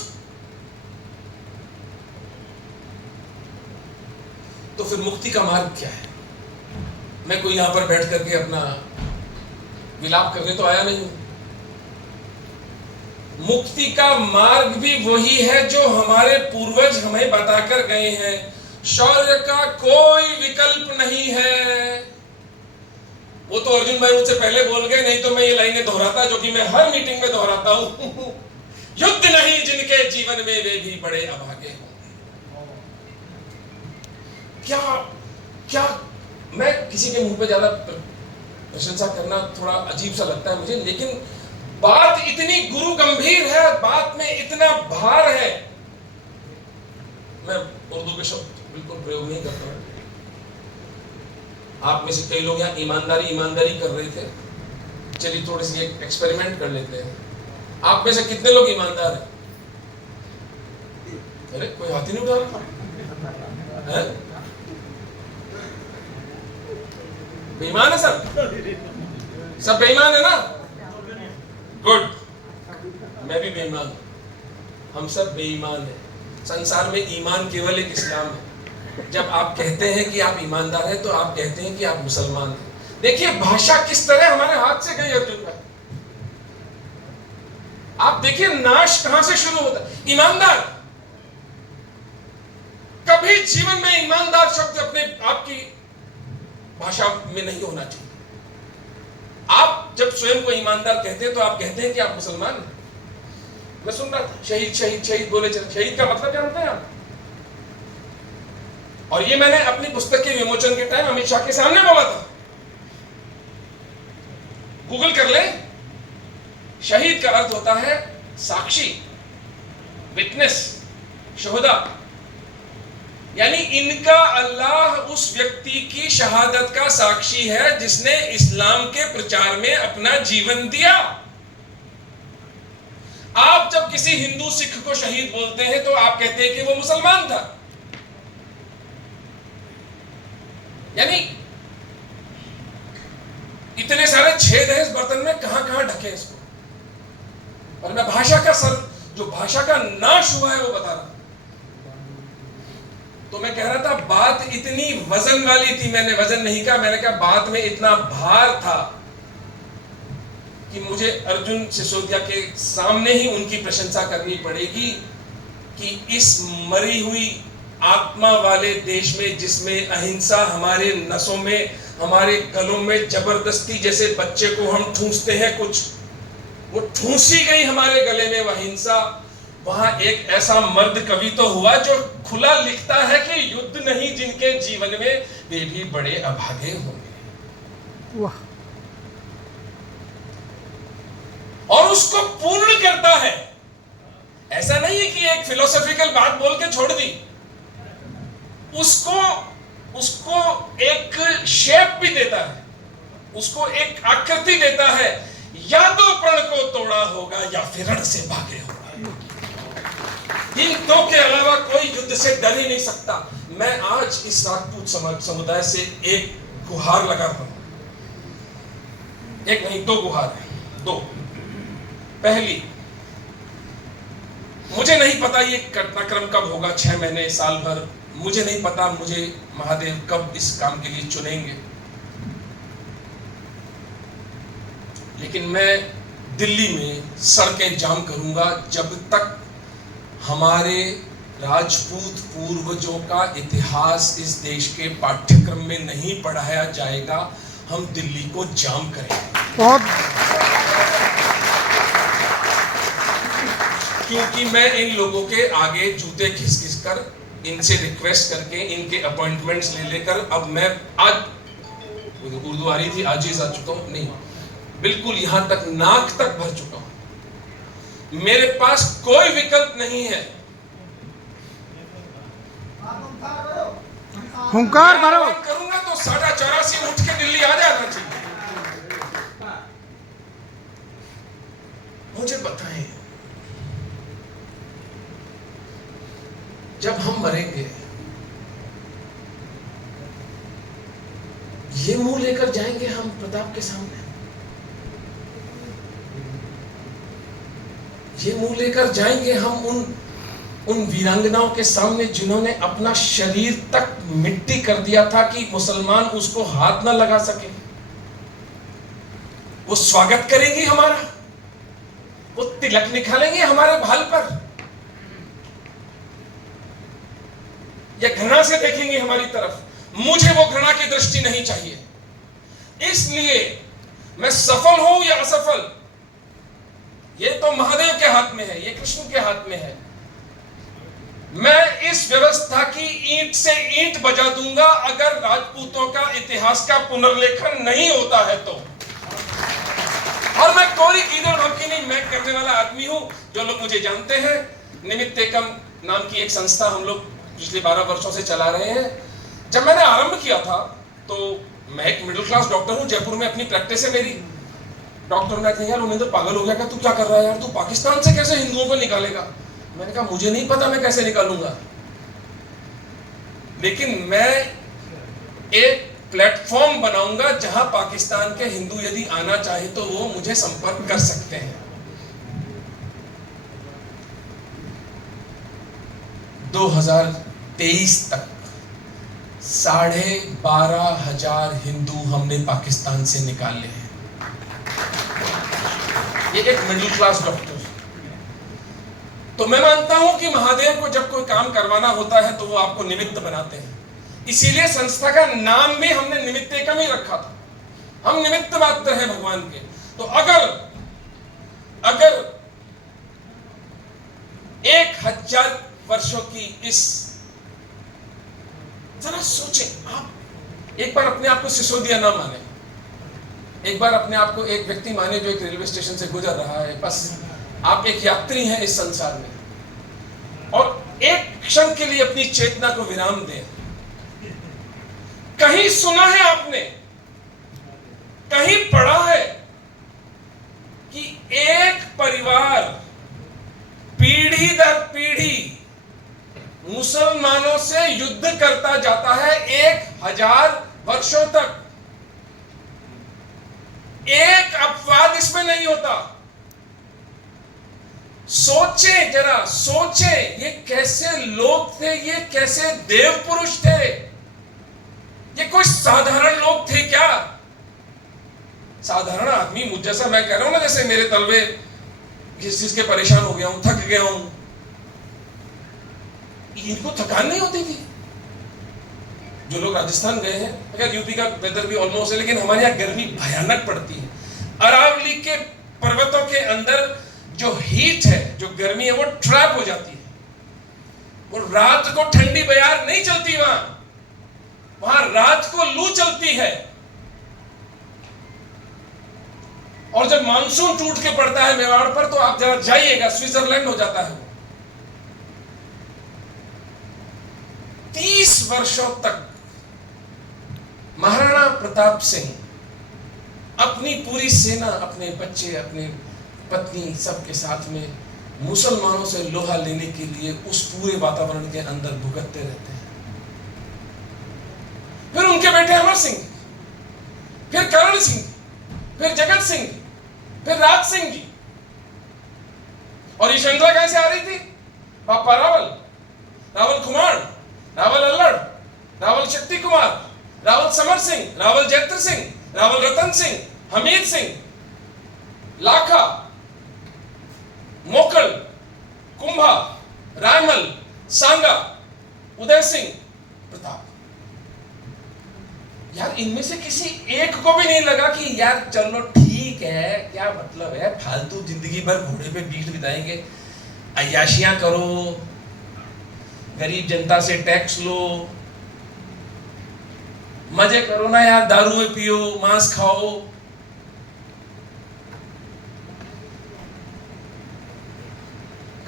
तो फिर मुक्ति का मार्ग क्या है? मैं कोई यहां पर बैठ करके अपना विलाप करने तो आया नहीं हूं। मुक्ति का मार्ग भी वही है जो हमारे पूर्वज हमें बताकर गए हैं। शौर्य का कोई विकल्प नहीं है। वो तो अर्जुन भाई मुझसे पहले बोल गए, नहीं तो मैं ये लाइनें दोहराता जो कि मैं हर मीटिंग में दोहराता हूं। युद्ध नहीं जिनके जीवन में वे भी बड़े अभागे होंगे। क्या मैं किसी के मुंह पे ज्यादा प्रशंसा करना थोड़ा अजीब सा लगता है मुझे, लेकिन बात इतनी गुरु गंभीर है, बात में इतना भार है। मैं उर्दू के शब्द बिल्कुल प्रयोग नहीं करता हूं। आप में से कई लोग यहाँ ईमानदारी कर रहे थे। चलिए थोड़ी सी एक एक्सपेरिमेंट कर लेते हैं। आप में से कितने लोग ईमानदार हैं? अरे कोई हाथ ही नहीं उठा रहा है? बेईमान है सब बेईमान है ना? गुड, मैं भी बेईमान हूं। हम सब बेईमान हैं। संसार में ईमान केवल एक इस्लाम है। जब आप कहते हैं कि आप ईमानदार हैं तो आप कहते हैं कि आप मुसलमान हैं। देखिए भाषा किस तरह हमारे हाथ से गई अर्जुन भाई। आप देखिए नाश कहां से शुरू होता है। ईमानदार, कभी जीवन में ईमानदार शब्द अपने आपकी भाषा में नहीं होना चाहिए। आप जब स्वयं को ईमानदार कहते हैं तो आप कहते हैं कि आप मुसलमान हैं। मैं सुन रहा था शहीद बोले चले। शहीद का मतलब क्या होता है आप? और ये मैंने अपनी पुस्तक के विमोचन के टाइम अमित शाह के सामने बोला था। गूगल कर ले। शहीद का अर्थ होता है साक्षी, विटनेस, शोहदा। यानी इनका अल्लाह उस व्यक्ति की शहादत का साक्षी है जिसने इस्लाम के प्रचार में अपना जीवन दिया। आप जब किसी हिंदू सिख को शहीद बोलते हैं तो आप कहते हैं कि वो मुसलमान था। यानी इतने सारे छेद हैं इस बर्तन में, कहां कहां ढके इसको। और मैं भाषा का जो भाषा का नाश हुआ है वो बता रहा हूं। तो मैं कह रहा था बात इतनी वजन वाली थी, मैंने वजन नहीं कहा, मैंने कहा बात में इतना भार था कि मुझे अर्जुन सिसोदिया के सामने ही उनकी प्रशंसा करनी पड़ेगी कि इस मरी हुई आत्मा वाले देश में, जिसमें अहिंसा हमारे नसों में, हमारे गलों में जबरदस्ती, जैसे बच्चे को हम ठूंसते हैं कुछ, वो ठूंसी गई हमारे गले में वह हिंसा। वहां एक ऐसा मर्द कवि तो हुआ जो खुला लिखता है कि युद्ध नहीं जिनके जीवन में वे भी बड़े अभागे होंगे। वाह। और उसको पूर्ण करता है। ऐसा नहीं है कि एक फिलोसॉफिकल बात बोल के छोड़ दी, उसको एक शेप भी देता है। उसको एक आकृति देता है, या तो प्रण को तोड़ा होगा या फिर रण से भागे होगा। इन दो के अलावा कोई युद्ध से डर ही नहीं सकता। मैं आज इस राजपूत समुदाय से एक गुहार लगा रहा हूं, एक नहीं दो गुहार है, दो। पहली, मुझे नहीं पता ये घटनाक्रम कब होगा, 6 महीने, साल भर, मुझे नहीं पता मुझे महादेव कब इस काम के लिए चुनेंगे, लेकिन मैं दिल्ली में सड़कें जाम करूंगा जब तक हमारे राजपूत पूर्वजों का इतिहास इस देश के पाठ्यक्रम में नहीं पढ़ाया जाएगा। हम दिल्ली को जाम करेंगे, क्योंकि मैं इन लोगों के आगे जूते घिस घिस कर, इनसे रिक्वेस्ट करके, इनके अपॉइंटमेंट्स ले लेकर, अब मैं आज उर्दू आ रही थी, आजीज आ चुका हूं, नहीं बिल्कुल यहां तक नाक तक भर चुका हूं। मेरे पास कोई विकल्प नहीं है। हुंकार भरो। करूंगा तो 84.5 उठ के दिल्ली आ जाना चाहिए। मुझे बताएं, जब हम मरेंगे ये मुंह लेकर जाएंगे हम प्रताप के सामने, ये मुंह लेकर जाएंगे हम उन वीरांगनाओं के सामने जिन्होंने अपना शरीर तक मिट्टी कर दिया था कि मुसलमान उसको हाथ ना लगा सके। वो स्वागत करेंगी हमारा, वो तिलक निकालेंगे हमारे भाल पर, या घृणा से देखेंगे हमारी तरफ। मुझे वो घृणा की दृष्टि नहीं चाहिए। इसलिए मैं सफल हूं या असफल, ये तो महादेव के हाथ में है, ये कृष्ण के हाथ में है। मैं इस व्यवस्था की ईंट से ईंट बजा दूंगा अगर राजपूतों का इतिहास का पुनर्लेखन नहीं होता है तो। और मैं कोई कीदड़ भक्ति नहीं, मैं करने वाला आदमी हूं। जो लोग मुझे जानते हैं, निमित्त एकम नाम की एक संस्था हम लोग पिछले 12 वर्षों से चला रहे हैं। जब मैंने आरंभ किया था तो मैं एक मिडिल क्लास डॉक्टर हूं, जयपुर में अपनी प्रैक्टिस है मेरी। डॉक्टर ने कहा, यार उन्हें तो पागल हो गया, क्या तू क्या कर रहा है यार, तू पाकिस्तान से कैसे हिंदुओं को निकालेगा। मैंने कहा मुझे नहीं पता मैं कैसे निकालूंगा, लेकिन मैं एक प्लेटफॉर्म बनाऊंगा जहां पाकिस्तान के हिंदू यदि आना चाहे तो वो मुझे संपर्क कर सकते हैं। 2023 तक 12,500 हिंदू हमने पाकिस्तान से निकाले हैं। ये एक मिडिल क्लास डॉक्टर। तो मैं मानता हूं कि महादेव को जब कोई काम करवाना होता है तो वो आपको निमित्त बनाते हैं। इसीलिए संस्था का नाम भी हमने निमित्त एकम ही रखा था। हम निमित्त मात्र हैं भगवान के। तो अगर 1000 वर्षों की इस, जरा सोचें आप, एक बार अपने आप को सिसोदिया ना माने, एक बार अपने आप को एक व्यक्ति माने जो एक रेलवे स्टेशन से गुजर रहा है। बस आप एक यात्री हैं इस संसार में, और एक क्षण के लिए अपनी चेतना को विराम दें। कहीं सुना है आपने, कहीं पढ़ा है कि एक परिवार पीढ़ी दर पीढ़ी मुसलमानों से युद्ध करता जाता है 1000 वर्षों तक? एक अपवाद इसमें नहीं होता। सोचे, जरा सोचे, ये कैसे लोग थे, ये कैसे देव पुरुष थे, ये कोई साधारण लोग थे क्या? साधारण आदमी मुझ जैसा, मैं कह रहा हूं ना, जैसे मेरे तलवे किस चीज के परेशान हो गया हूं, थक गया हूं, इनको थकान नहीं होती थी। जो लोग राजस्थान गए हैं, अगर यूपी का वेदर भी ऑलमोस्ट है, लेकिन हमारे यहाँ गर्मी भयानक पड़ती है। अरावली के पर्वतों के अंदर जो हीट है, जो गर्मी है, वो ट्रैप हो जाती है। वो रात को ठंडी बयार नहीं चलती, वहां रात को लू चलती है। और जब मानसून टूट के पड़ता है मेवाड़ पर, तो आप जरा जाइएगा, स्विट्जरलैंड हो जाता है। 30 वर्षों तक महाराणा प्रताप सिंह अपनी पूरी सेना, अपने बच्चे, अपने पत्नी, सबके साथ में मुसलमानों से लोहा लेने के लिए उस पूरे वातावरण के अंदर भुगतते रहते हैं। फिर उनके बेटे अमर सिंह, फिर करण सिंह, फिर जगत सिंह, फिर राज सिंह जी। और ये श्रृंखला कैसे आ रही थी? पापा रावल, रावल कुमार, रावल अल्लड़, रावल शक्ति कुमार, रावल समर सिंह, रावल जयत्र सिंह, रावल रतन सिंह, हमीद सिंह, लाखा, मोकल, कुंभा, रायमल, सांगा, उदय सिंह, प्रताप। यार इनमें से किसी एक को भी नहीं लगा कि यार चलो ठीक है, क्या मतलब है, फालतू जिंदगी भर घोड़े पे बीट बिताएंगे, अय्याशियां करो, गरीब जनता से टैक्स लो, मजे करो ना यार, दारू पियो, मांस खाओ।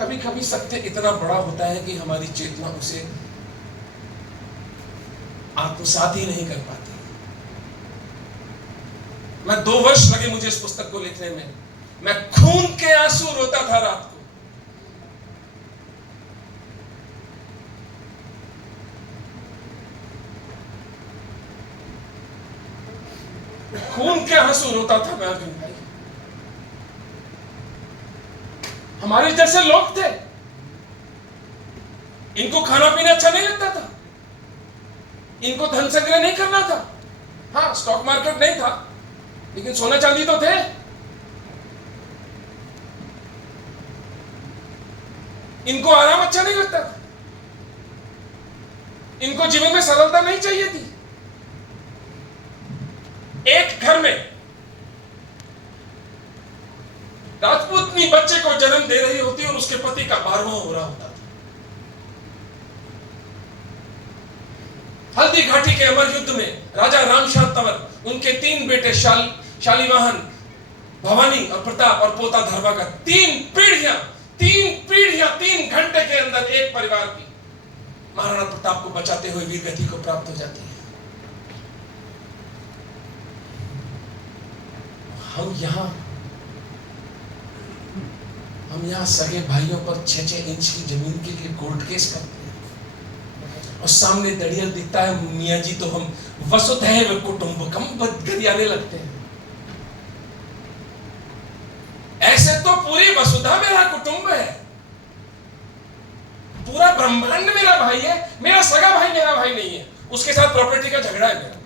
कभी कभी सत्य इतना बड़ा होता है कि हमारी चेतना उसे आत्मसात ही नहीं कर पाती। मैं 2 वर्ष लगे मुझे इस पुस्तक को लिखने में। मैं खून के आंसू रोता था रात को। खून के आंसू रोता था मैं अर्जुन भाई। हमारे जैसे लोग थे, इनको खाना पीना अच्छा नहीं लगता था, इनको धन संग्रह नहीं करना था। हाँ, स्टॉक मार्केट नहीं था, लेकिन सोना चांदी तो थे। इनको आराम अच्छा नहीं लगता था, इनको जीवन में सरलता नहीं चाहिए थी। एक घर में राजपूतनी बच्चे को जन्म दे रही होती और उसके पति का 12वां हो रहा होता था। हल्दी घाटी के अमर युद्ध में राजा रामशाह तंवर, उनके 3 बेटे शालीवाहन, भवानी और प्रताप और पोता धर्मा का 3 पीढ़ियां 3 घंटे के अंदर एक परिवार की महाराणा प्रताप को बचाते हुए वीर गति को प्राप्त हो जाती है। हम यहां सगे भाइयों पर 6-6 इंच की जमीन के लिए कोर्ट केस करते हैं और सामने दड़ियल दिखता है, मियां जी तो हम वसुधैव कुटुंबकम गरियाने लगते हैं। ऐसे तो पूरी वसुधा मेरा कुटुंब है, पूरा ब्रह्मांड मेरा भाई है। मेरा सगा भाई मेरा भाई नहीं है, उसके साथ प्रॉपर्टी का झगड़ा है मेरा।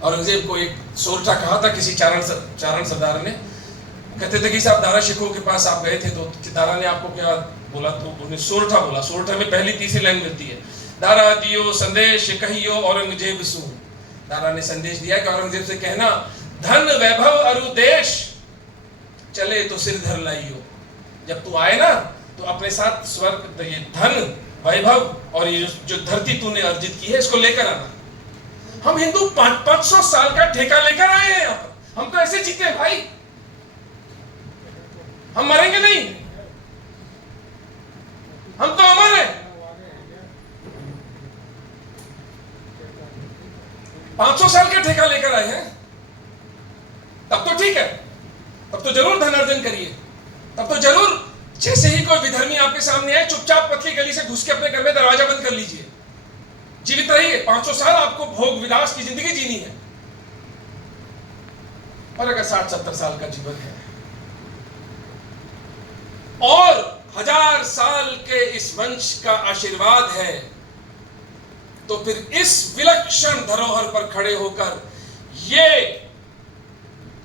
औरंगजेब को एक सोरठा कहा था किसी चारण सरदार ने। कहते थे कि साहब दारा शिकोह के पास आप गए थे तो दारा ने आपको क्या बोला? तो उन्हें सोरठा बोला। सोरठा में पहली तीसरी लाइन मिलती है, दारा दियो संदेश कहियो औरंगजेब सु। दारा ने संदेश दिया कि औरंगजेब से कहना, धन वैभव अरु देश चले तो सिर धर लाइयो। जब तू आए ना तो अपने साथ स्वर्ग, ये धन वैभव और ये जो धरती तूने अर्जित की है इसको लेकर आना। हम हिंदू 500 साल का ठेका लेकर आए हैं यहाँ पर। हम तो ऐसे जीते हैं भाई, हम मरेंगे नहीं, हम तो अमर हैं। 500 साल का ठेका लेकर आए हैं, तब तो ठीक है, तब तो जरूर धन अर्जन करिए, तब तो जरूर जैसे ही कोई विधर्मी आपके सामने आए चुपचाप पतली गली से घुस के अपने घर में दरवाजा बंद कर लीजिए, जीवित रहिए। 500 साल आपको भोग विलास की जिंदगी जीनी है। और अगर 60-70 साल का जीवन है और 1000 साल के इस वंश का आशीर्वाद है, तो फिर इस विलक्षण धरोहर पर खड़े होकर ये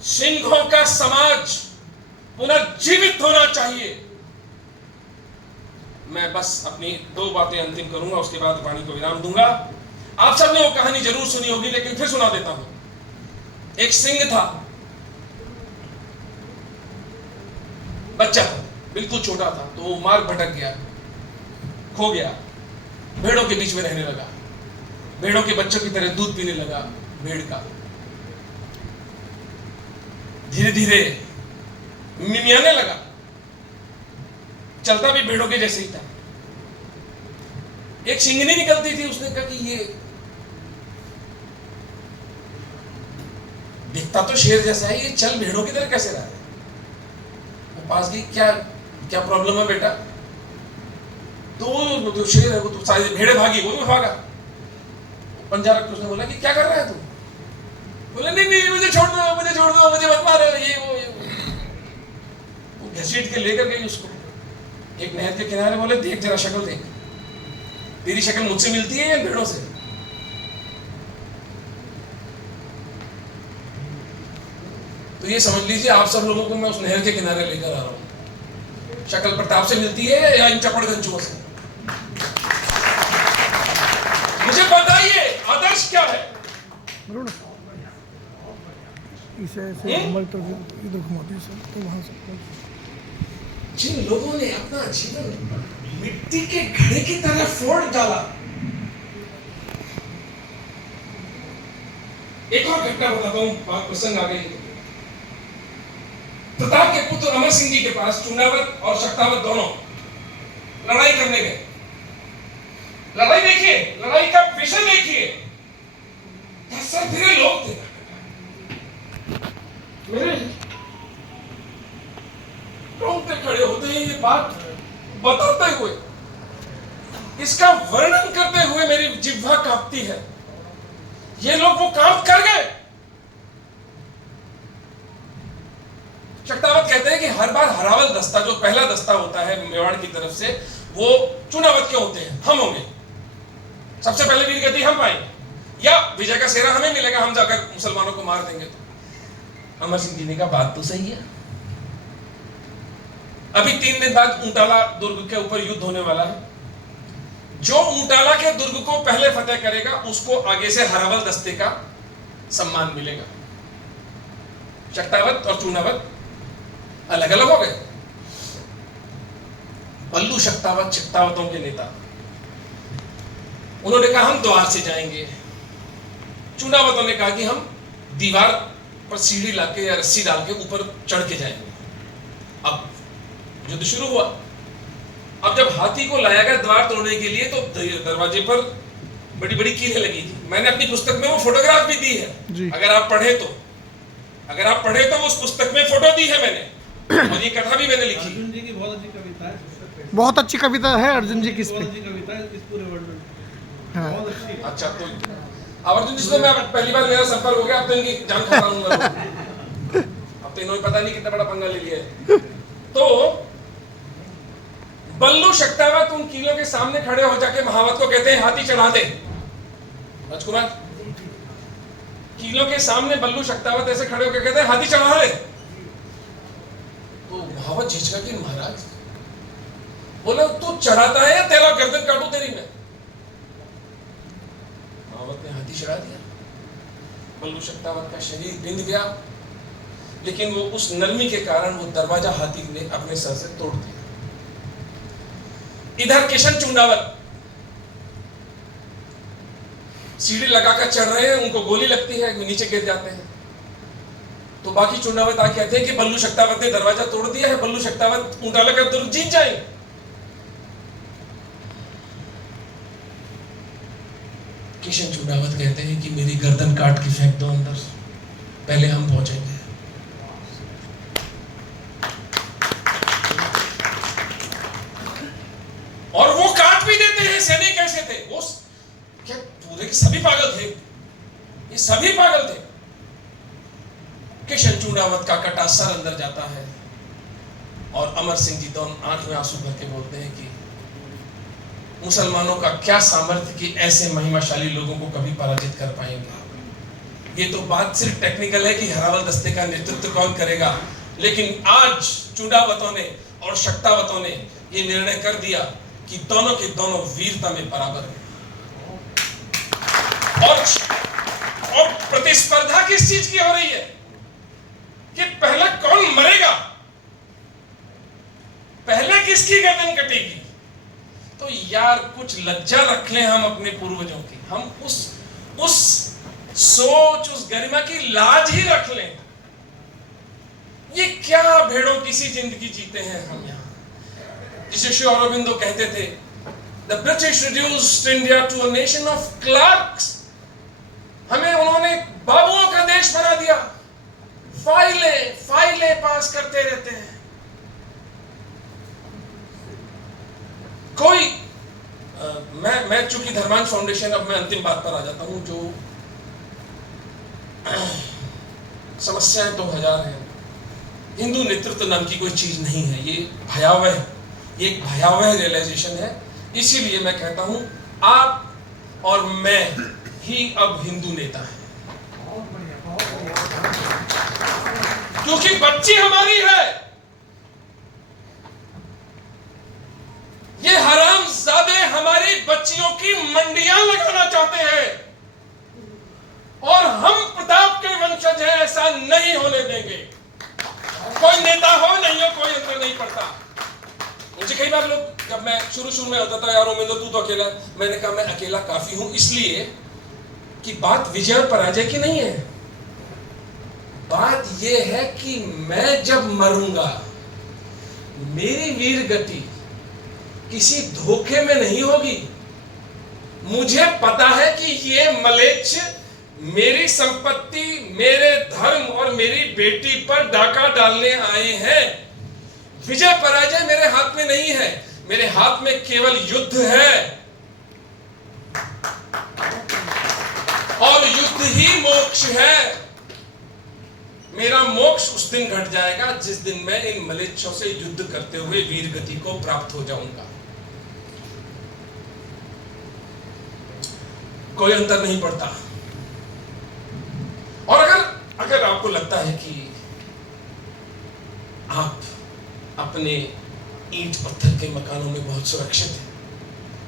सिंहों का समाज पुनर्जीवित होना चाहिए। मैं बस अपनी 2 बातें अंतिम करूंगा, उसके बाद वाणी को विराम दूंगा। आप सबने वो कहानी जरूर सुनी होगी, लेकिन फिर सुना देता हूं। एक सिंह था, बच्चा था, बिल्कुल छोटा था, तो वो मार्ग भटक गया, खो गया, भेड़ों के बीच में रहने लगा, भेड़ों के बच्चों की तरह दूध पीने लगा भेड़ का। धीरे धीरे मिमियाने लगा, चलता भी भेड़ों के जैसे ही था। एक शिंगनी निकलती थी, उसने कहा कि ये दिखता तो शेर जैसा है, ये चल भेड़ों की तरह कैसे रहा है। वो पास गई, क्या क्या प्रॉब्लम है बेटा? तो शेर है वो, तो सारी भेड़े भागी, वो भी भागा। पंजा रख के उसने बोला कि क्या कर रहा है तू? बोले नहीं नहीं मुझे छोड़ दो, मुझे छोड़ दो, मुझे मत मारो, ये वो घसीट के लेकर गई उसको एक नहर के किनारे। बोले देख जरा शक्ल देख, तेरी शक्ल मुझसे मिलती है या भेड़ों से? तो ये समझ लीजिए आप सब लोगों को मैं उस नहर के किनारे लेकर आ रहा हूं। शक्ल प्रताप से मिलती है या इन चपड़गंजुओं से? मुझे बताइए आदर्श क्या है? इसे ऐसे कमल तो इधर घुमाती है तो वहां से। जिन लोगों ने अपना जीवन मिट्टी के घड़े की तरह फोड़ डाला। एक और घटना बताता हूं, बात प्रसंग आ गई। प्रताप के पुत्र अमर सिंह जी के पास चुनावत और शक्तावत दोनों लड़ाई करने गए। लड़ाई देखिए, लड़ाई का विषय देखिए, सर फिरे लोग थे मेरे रोंगटे खड़े होते हैं ये बात बताते हुए, इसका वर्णन करते हुए मेरी जिह्वा कांपती है। ये लोग वो काम कर गए। शक्तावत कहते हैं कि हर बार हरावल दस्ता, जो पहला दस्ता होता है मेवाड़ की तरफ से, वो चुनावत के होते हैं, हम होंगे सबसे पहले वीर गति हम पाएंगे, या विजय का सेहरा हमें मिलेगा, हम जाकर मुसलमानों को मार देंगे। तो अमर सिंह जी ने कहा बात तो सही है। अभी 3 दिन बाद ऊंटाला दुर्ग के ऊपर युद्ध होने वाला है। जो ऊंटाला के दुर्ग को पहले फतेह करेगा उसको आगे से हरावल दस्ते का सम्मान मिलेगा। शक्तावत और चूनावत अलग अलग हो गए। बल्लू शक्तावत शक्तावतों के नेता, उन्होंने कहा हम द्वार से जाएंगे। चूनावतों ने कहा कि हम दीवार पर सीढ़ी लाके या रस्सी डाल के ऊपर चढ़ के जाएंगे। अब युद्ध शुरू हुआ। अब जब हाथी को लाया गया द्वार तोड़ने के लिए, तो दरवाजे पर बड़ी बड़ी कीलें लगी थी। मैंने अपनी पुस्तक में वो फोटोग्राफ भी दी है, अगर आप पढ़े तो उस पुस्तक में फोटो दी है मैंने, और ये कथा भी मैंने लिखी। अर्जुन जी की बहुत अच्छी कविता है, बहुत अच्छी कविता है अर्जुन जी की, इस पे कविता है इस पूरे वर्ल्ड में। हाँ। बहुत अच्छी। अच्छा, तो अर्जुन जी से मैं पहली बार मेरा संपर्क हो गया, अब तो इनकी जान खा रहा हूं। अब तो इन्होंने पता नहीं कितना बड़ा पंगा ले लिया है। तो बल्लू शक्तावत उन कीलों के सामने खड़े हो जाके महावत को कहते हैं हाथी चढ़ा दे। राजकुमार, कीलों के सामने बल्लू शक्तावत ऐसे खड़े होकर कहते हैं हाथी चढ़ा दे। तो महावत झिझका कि महाराज, बोले तू चढ़ाता है या तेरा गर्दन काटू तेरी में? महावत ने हाथी चढ़ा दिया। बल्लू शक्तावत का शरीर बिंद गया, लेकिन वो उस नरमी के कारण वो दरवाजा हाथी ने अपने सर से तोड़ दिया। इधर किशन चुंडावत सीढ़ी लगाकर चढ़ रहे हैं, उनको गोली लगती है, नीचे गिर जाते हैं। तो बाकी चुंडावत आके कहते हैं कि बल्लू शक्तावत ने दरवाजा तोड़ दिया है, बल्लू शक्तावत ऊंटाला का दुर्ग जीत जाएंगे। किशन चुंडावत कहते हैं कि मेरी गर्दन काट के फेंक दो अंदर, पहले हम पहुंचेंगे। और वो काट भी देते हैं। सैनिक कैसे थे वो? क्या पूरे के सभी पागल थे? ये सभी पागल थे। किशन चूड़ावत का कटा सर अंदर जाता है और अमर सिंह जी दोनों आंख में आंसू भर के बोलते हैं कि मुसलमानों का क्या सामर्थ्य कि ऐसे महिमाशाली लोगों को कभी पराजित कर पाएंगे। ये तो बात सिर्फ टेक्निकल है कि हरावल दस्ते का नेतृत्व कौन करेगा, लेकिन आज चूड़ावतों ने और शक्तावतों ने ये निर्णय कर दिया कि दोनों के दोनों वीरता में बराबर हैं। और प्रतिस्पर्धा किस चीज की हो रही है कि पहले कौन मरेगा, पहले किसकी गर्दन कटेगी। तो यार कुछ लज्जा रख लें हम अपने पूर्वजों की, हम उस सोच, उस गरिमा की लाज ही रख लें। ये क्या भेड़ों किसी जिंदगी जीते हैं हम यहाँ। जिसे श्री अरविंदो कहते थे The British reduced India to a nation of clerks. हमें उन्होंने बाबुओं का देश बना दिया। फाइलें पास करते रहते हैं। कोई मैं चूंकि धर्मांश फाउंडेशन, अब मैं अंतिम बात पर आ जाता हूं, जो समस्याएं तो हजार हैं। हिंदू नेतृत्व नाम की कोई चीज नहीं है, ये एक भयावह रियलाइजेशन है। इसीलिए मैं कहता हूं आप और मैं ही अब हिंदू नेता हैं, क्योंकि बच्ची हमारी है। ये हरामजादे हमारी बच्चियों की मंडियां लगाना चाहते हैं और हम प्रताप के वंशज हैं, ऐसा नहीं होने देंगे। कोई नेता हो नहीं हो, कोई अंतर नहीं पड़ता। मुझे कई बार लोग, जब मैं शुरू में होता था, यार उम्मीद तू तो अकेला, मैंने कहा मैं अकेला काफी हूं, इसलिए कि बात विजय और पराजय की नहीं है। बात यह है कि मैं जब मरूंगा, मेरी वीर गति किसी धोखे में नहीं होगी। मुझे पता है कि ये मलेच्छ मेरी संपत्ति, मेरे धर्म और मेरी बेटी पर डाका डालने आए हैं। विजय पराजय मेरे हाथ में नहीं है, मेरे हाथ में केवल युद्ध है, और युद्ध ही मोक्ष है। मेरा मोक्ष उस दिन घट जाएगा जिस दिन मैं इन मलेच्छों से युद्ध करते हुए वीर गति को प्राप्त हो जाऊंगा। कोई अंतर नहीं पड़ता। और अगर आपको लगता है कि आप अपने ईंट पत्थर के मकानों में बहुत सुरक्षित हैं,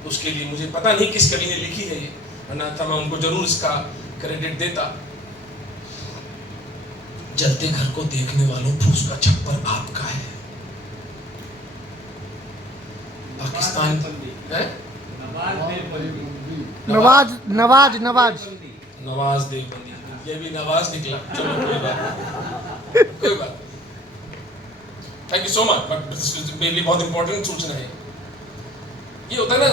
उसके लिए मुझे पता नहीं किस कवि ने लिखी है ये, अन्यथा मैं उनको जरूर इसका क्रेडिट देता। जलते घर को देखने वालों, फूस का छप्पर आपका है। पाकिस्तान है नवाज देवबंदी, ये भी नवाज निकला। चलो कोई बात। Thank you so much, but मेरे लिए बहुत इंपॉर्टेंट सूचना है। ये होता है ना,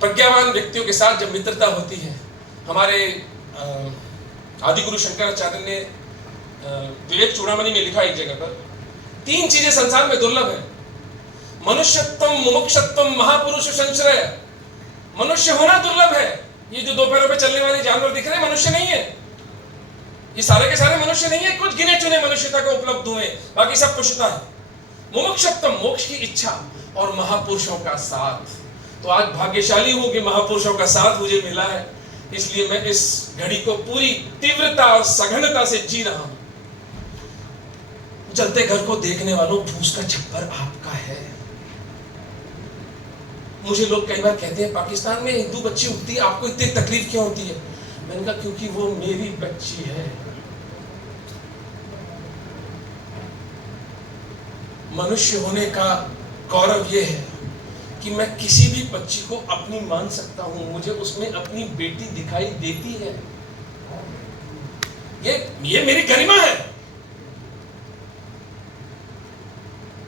प्रज्ञावान व्यक्तियों के साथ जब मित्रता होती है। हमारे आदि गुरु शंकराचार्य ने विवेक चूड़ामणि में लिखा एक जगह पर, 3 चीजें संसार में दुर्लभ है: मनुष्यत्वम, मुमुक्षत्वम, महापुरुष संश्रय। मनुष्य होना दुर्लभ है। ये जो 2 पैरों पे चलने वाले जानवर दिख रहे हैं, मनुष्य नहीं है। ये सारे के सारे मनुष्य नहीं है, कुछ गिने चुने मनुष्यता को उपलब्ध हुए, बाकी सब पुष्टता है। मुमुक्षत्वम, मोक्ष की इच्छा, और महापुरुषों का साथ। तो आज भाग्यशाली हूं कि महापुरुषों का साथ मुझे मिला है, इसलिए मैं इस घड़ी को पूरी तीव्रता और सघनता से जी रहा हूं। जलते घर को देखने वालों, फूस का छप्पर आपका है। मुझे लोग कई बार कहते हैं, पाकिस्तान में हिंदू बच्ची उठती है, आपको इतनी तकलीफ क्यों होती है? मैंने कहा क्योंकि वो मेरी बच्ची है। मनुष्य होने का गौरव यह है कि मैं किसी भी बच्ची को अपनी मान सकता हूं, मुझे उसमें अपनी बेटी दिखाई देती है। ये मेरी गरिमा है।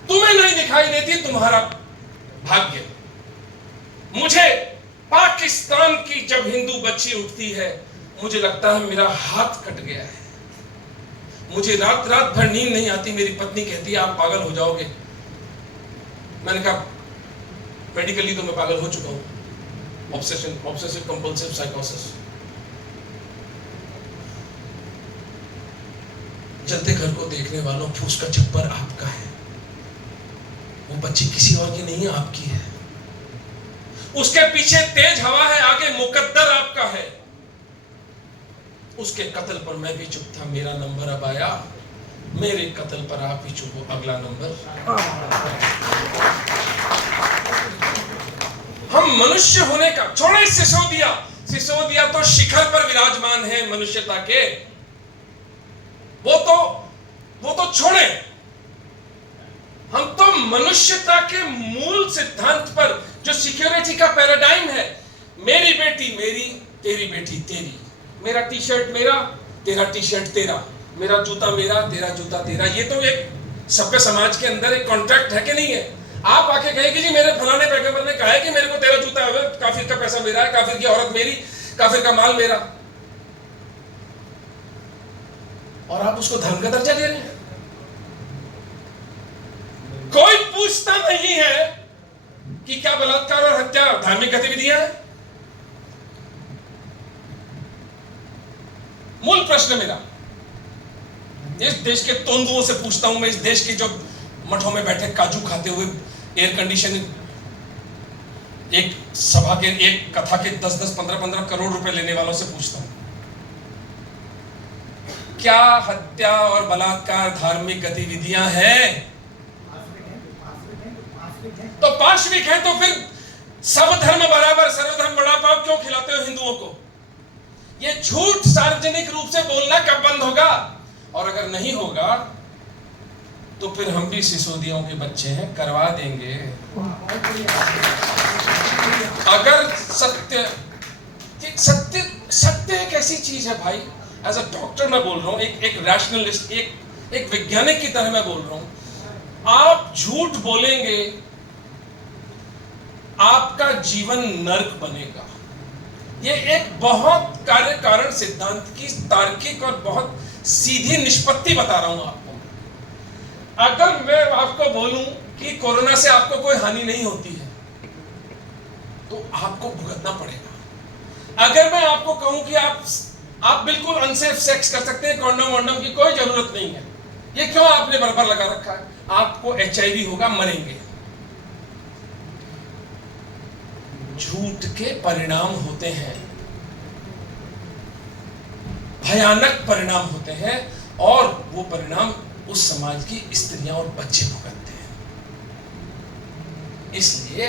तुम्हें नहीं दिखाई देती, तुम्हारा भाग्य। मुझे पाकिस्तान की जब हिंदू बच्ची उठती है, मुझे लगता है मेरा हाथ कट गया है। मुझे रात भर नींद नहीं आती। मेरी पत्नी कहती है आप पागल हो जाओगे। मैंने कहा मेडिकली तो मैं पागल हो चुका हूं। ऑब्सेसिव कंपल्सिव साइकोसिस। जलते घर को देखने वालों, फूस का छप्पर आपका है। वो बच्ची किसी और की नहीं है, आपकी है। उसके पीछे तेज हवा है, आगे मुकद्दर आपका है। उसके कत्ल पर मैं भी चुप था, मेरा नंबर अब आया। मेरे कत्ल पर आप ही चुप हो, अगला नंबर। हम मनुष्य होने का छोड़े। सिसोदिया तो शिखर पर विराजमान है मनुष्यता के। वो तो छोड़े। हम तो मनुष्यता के मूल सिद्धांत पर, जो सिक्योरिटी का पैराडाइम है, मेरी बेटी मेरी, तेरी बेटी तेरी, मेरा टी शर्ट मेरा, तेरा टी शर्ट तेरा, मेरा जूता मेरा, तेरा जूता तेरा। ये तो एक सभ्य समाज के अंदर एक कॉन्ट्रैक्ट है कि नहीं है? आप आके कहे कि जी मेरे फलाने पैगंबर ने कहा है कि मेरे को तेरा जूता है, काफिर का पैसा मेरा है, काफिर की औरत मेरी, काफिर का माल मेरा, और आप उसको धर्म का दर्जा दे रहे हैं। कोई पूछता नहीं है कि क्या बलात्कार और हत्या धार्मिक गतिविधियां हैं। मूल प्रश्न मेरा इस देश के तोंदुओं से पूछता हूं मैं, इस देश के जो मठों में बैठे काजू खाते हुए एयर कंडीशन एक सभा के एक कथा के 10-10, 15-15 करोड़ रुपए लेने वालों से पूछता हूं, क्या हत्या और बलात्कार धार्मिक गतिविधियां हैं? तो पाशविक है तो फिर सब धर्म बराबर सर्वधर्म बड़ा पाव क्यों खिलाते हो हिंदुओं को? ये झूठ सार्वजनिक रूप से बोलना कब बंद होगा? और अगर नहीं होगा तो फिर हम भी सिसोदियों के बच्चे हैं, करवा देंगे। अगर सत्य सत्य सत्य एक ऐसी चीज है भाई, एज अ डॉक्टर मैं बोल रहा हूं, एक रैशनलिस्ट, एक वैज्ञानिक की तरह मैं बोल रहा हूं, आप झूठ बोलेंगे आपका जीवन नर्क बनेगा। ये एक बहुत कार्य कारण सिद्धांत की तार्किक और बहुत सीधी निष्पत्ति बता रहा हूं आपको। अगर मैं आपको बोलूं कि कोरोना से आपको कोई हानि नहीं होती है तो आपको भुगतना पड़ेगा। अगर मैं आपको कहूं कि आप बिल्कुल अनसेफ सेक्स कर सकते हैं, कॉन्डम वॉन्डम की कोई जरूरत नहीं है, ये क्यों आपने बराबर लगा रखा है, आपको HIV होगा, मरेंगे। झूठ के परिणाम होते हैं, भयानक परिणाम होते हैं, और वो परिणाम उस समाज की स्त्रियां और बच्चे भुगतते हैं। इसलिए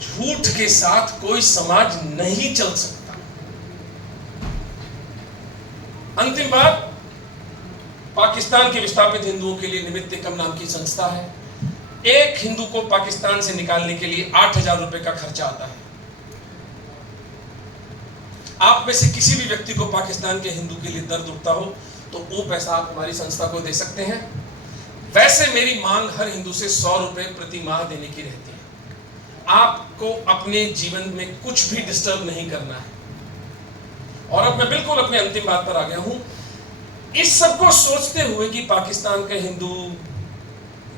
झूठ के साथ कोई समाज नहीं चल सकता। अंतिम बात, पाकिस्तान के विस्थापित हिंदुओं के लिए निमित्तकम नाम की संस्था है। एक हिंदू को पाकिस्तान से निकालने के लिए 8,000 रुपए का खर्चा आता है। आप में से किसी भी व्यक्ति को पाकिस्तान के हिंदू के लिए दर्द उठता हो तो वो पैसा आप हमारी संस्था को दे सकते हैं। वैसे मेरी मांग हर हिंदू से 100 रुपए प्रति माह देने की रहती है। आपको अपने जीवन में कुछ भी डिस्टर्ब नहीं करना है। और अब मैं बिल्कुल अपने अंतिम बात पर आ गया हूं। इस सब को सोचते हुए कि पाकिस्तान के हिंदू,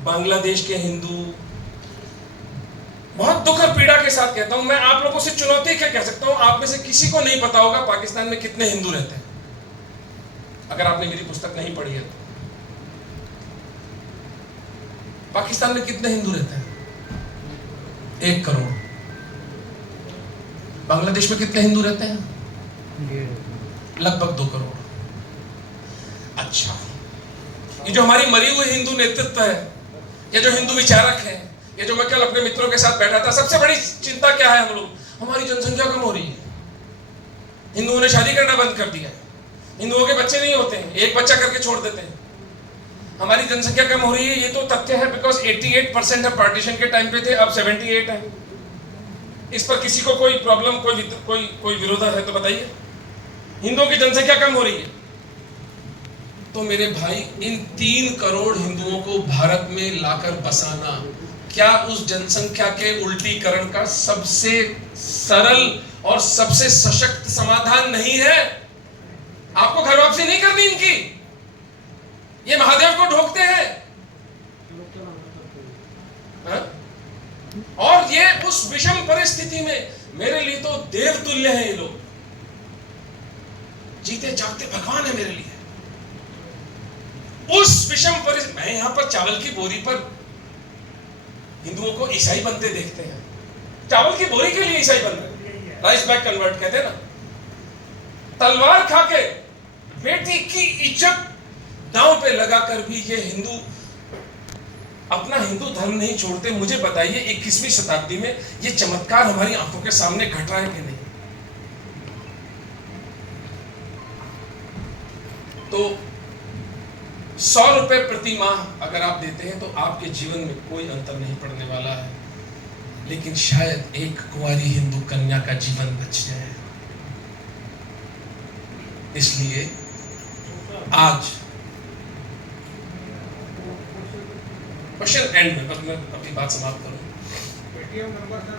बांग्लादेश के हिंदू, बहुत दुख और पीड़ा के साथ कहता हूं, मैं आप लोगों से चुनौती क्या कह सकता हूं, आप में से किसी को नहीं पता होगा पाकिस्तान में कितने हिंदू रहते हैं, अगर आपने मेरी पुस्तक नहीं पढ़ी है तो। पाकिस्तान में कितने हिंदू रहते हैं? 1 करोड़। बांग्लादेश में कितने हिंदू रहते हैं? लगभग 2 करोड़। अच्छा, ये जो हमारी मरी हुई हिंदू नेतृत्व है, ये जो हिंदू विचारक है, ये जो मैं कल अपने मित्रों के साथ बैठा था, सबसे बड़ी चिंता क्या है हम लोग? हमारी जनसंख्या कम हो रही है, हिंदुओं ने शादी करना बंद कर दिया है, हिंदुओं के बच्चे नहीं होते हैं, एक बच्चा करके छोड़ देते हैं, हमारी जनसंख्या कम हो रही है। ये तो तथ्य है, बिकॉज 88% है पार्टीशन के टाइम पे थे, अब 78 है। इस पर किसी को कोई प्रॉब्लम, कोई विरोध है तो बताइए। हिंदुओं की जनसंख्या कम हो रही है, तो मेरे भाई इन 3 करोड़ हिंदुओं को भारत में लाकर बसाना क्या उस जनसंख्या के उल्टीकरण का सबसे सरल और सबसे सशक्त समाधान नहीं है? आपको घर वापसी नहीं करनी इनकी, ये महादेव को ढोकते हैं हा? और ये उस विषम परिस्थिति में मेरे लिए तो देवतुल्य है ये लोग, जीते जागते भगवान है मेरे लिए। उस विषम परिस्थिति, मैं यहां पर चावल की बोरी पर हिंदुओं को ईसाई बनते देखते हैं। चावल की बोरी के लिए ईसाई बन रहे, राइस बैग कन्वर्ट कहते हैं ना। तलवार खाके बेटी की इज्जत दांव पे लगाकर भी ये हिंदू अपना हिंदू धर्म नहीं छोड़ते। मुझे बताइए 21वीं शताब्दी में ये चमत्कार हमारी आंखों के सामने घट रहा है कि नहीं? तो 100 रुपए प्रति माह अगर आप देते हैं तो आपके जीवन में कोई अंतर नहीं पड़ने वाला है, लेकिन शायद एक कुंवारी हिंदू कन्या का जीवन बच जाए। इसलिए आज क्वेश्चन एंड में, बस मैं अपनी बात समाप्त करूँ। पेटीएम नंबर सर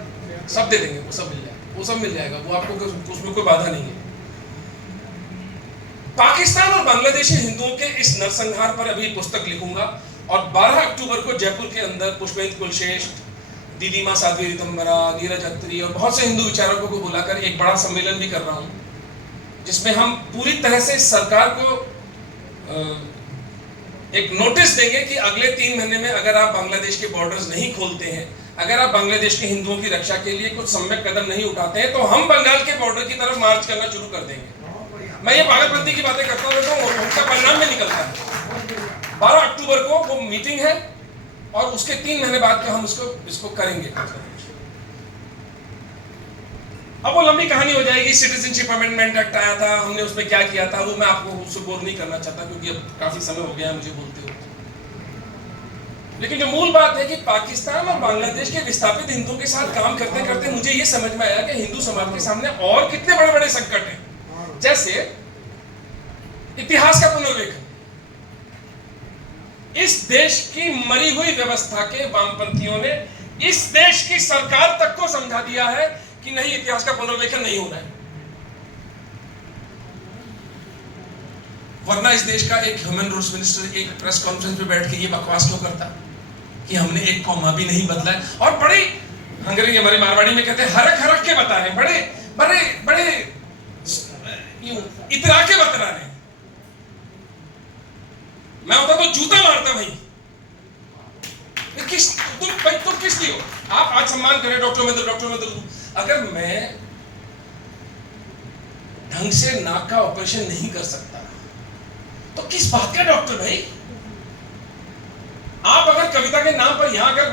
सब दे देंगे, वो सब मिल जाएगा, वो सब मिल जाएगा, वो आपको उसमें कोई बाधा नहीं है। पाकिस्तान और बांग्लादेशी हिंदुओं के इस नरसंहार पर अभी पुस्तक लिखूंगा और 12 अक्टूबर को जयपुर के अंदर पुष्पेंद्र कुलश्रेष्ठ, दीदी मां साध्वी रीतंबरा, नीरज अत्री और बहुत से हिंदू विचारकों को बुलाकर एक बड़ा सम्मेलन भी कर रहा हूं, जिसमें हम पूरी तरह से सरकार को एक नोटिस देंगे कि अगले 3 महीने में अगर आप बांग्लादेश के बॉर्डर्स नहीं खोलते हैं, अगर आप बांग्लादेश के हिंदुओं की रक्षा के लिए कुछ सम्यक कदम नहीं उठाते हैं, तो हम बंगाल के बॉर्डर की तरफ मार्च करना शुरू कर देंगे। मैं ये पागलपंती की बातें करता रहता हूँ, उनका परिणाम में निकलता है। 12 अक्टूबर को वो मीटिंग है और उसके 3 महीने बाद के हम इसको करेंगे। अब वो लंबी कहानी हो जाएगी। सिटीजनशिप अमेंडमेंट एक्ट आया था, हमने उसमें क्या किया था, वो मैं आपको उससे बोर नहीं करना चाहता क्योंकि अब काफी समय हो गया है मुझे बोलते हुए। लेकिन जो मूल बात है कि पाकिस्तान और बांग्लादेश के विस्थापित हिंदुओं के साथ काम करते करते मुझे ये समझ में आया कि हिंदू समाज के सामने और कितने बड़े बड़े संकट हैं, जैसे इतिहास का पुनर्लेखन। इस देश की मरी हुई व्यवस्था के वामपंथियों ने इस देश की सरकार तक को समझा दिया है कि नहीं, इतिहास का पुनर्लेखन नहीं होना है, वरना इस देश का एक ह्यूमन रिसोर्स मिनिस्टर एक प्रेस कॉन्फ्रेंस में बैठ के ये बकवास क्यों करता कि हमने एक कॉमा भी नहीं बदला है। और बड़े अंग्रेजी हमारे मारवाड़ी में कहते हैं हरक हरक के बता रहे हैं, बड़े बड़े बड़े इतरा के बता रहे हैं। मैं होता तो जूता मारता भाई। तुम किस लिए हो? आप आज सम्मान करें डॉक्टर महेंद्र। अगर मैं ढंग से नाक का ऑपरेशन नहीं कर सकता तो किस बात का डॉक्टर भाई? आप अगर कविता के नाम पर यहां अगर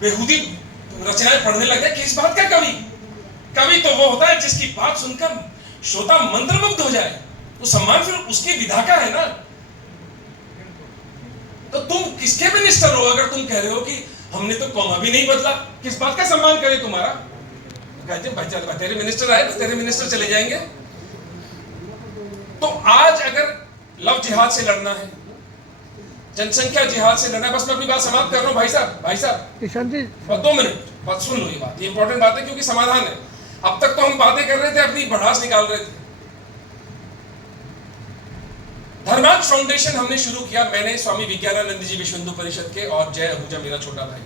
बेहूदी रचनाएं पढ़ने लगे, किस बात का कवि? कवि तो वो होता है जिसकी बात सुनकर श्रोता मंत्रमुग्ध हो जाए, तो सम्मान फिर उसकी विधा का है ना। तो तुम किसके मिनिस्टर हो अगर तुम कह रहे हो कि हमने तो कॉमा भी नहीं बदला? किस बात का सम्मान करे तुम्हारा? कहते भाई चल तेरे मिनिस्टर आए तो तेरे मिनिस्टर चले जाएंगे। तो आज अगर लव जिहाद से लड़ना है, जनसंख्या जिहाद से लड़ना है, बस मैं अपनी बात समाप्त कर रहा हूं भाई साहब ईशान जी 2 मिनट बात सुन लो। ये बात ये इंपॉर्टेंट बात है क्योंकि समाधान है। अब तक तो हम बातें कर रहे थे, अपनी भड़ास निकाल रहे थे। धर्मांत फाउंडेशन हमने शुरू किया, मैंने स्वामी विज्ञानानंद जी विश्व हिंदू परिषद के और जय आहूजा मेरा छोटा भाई,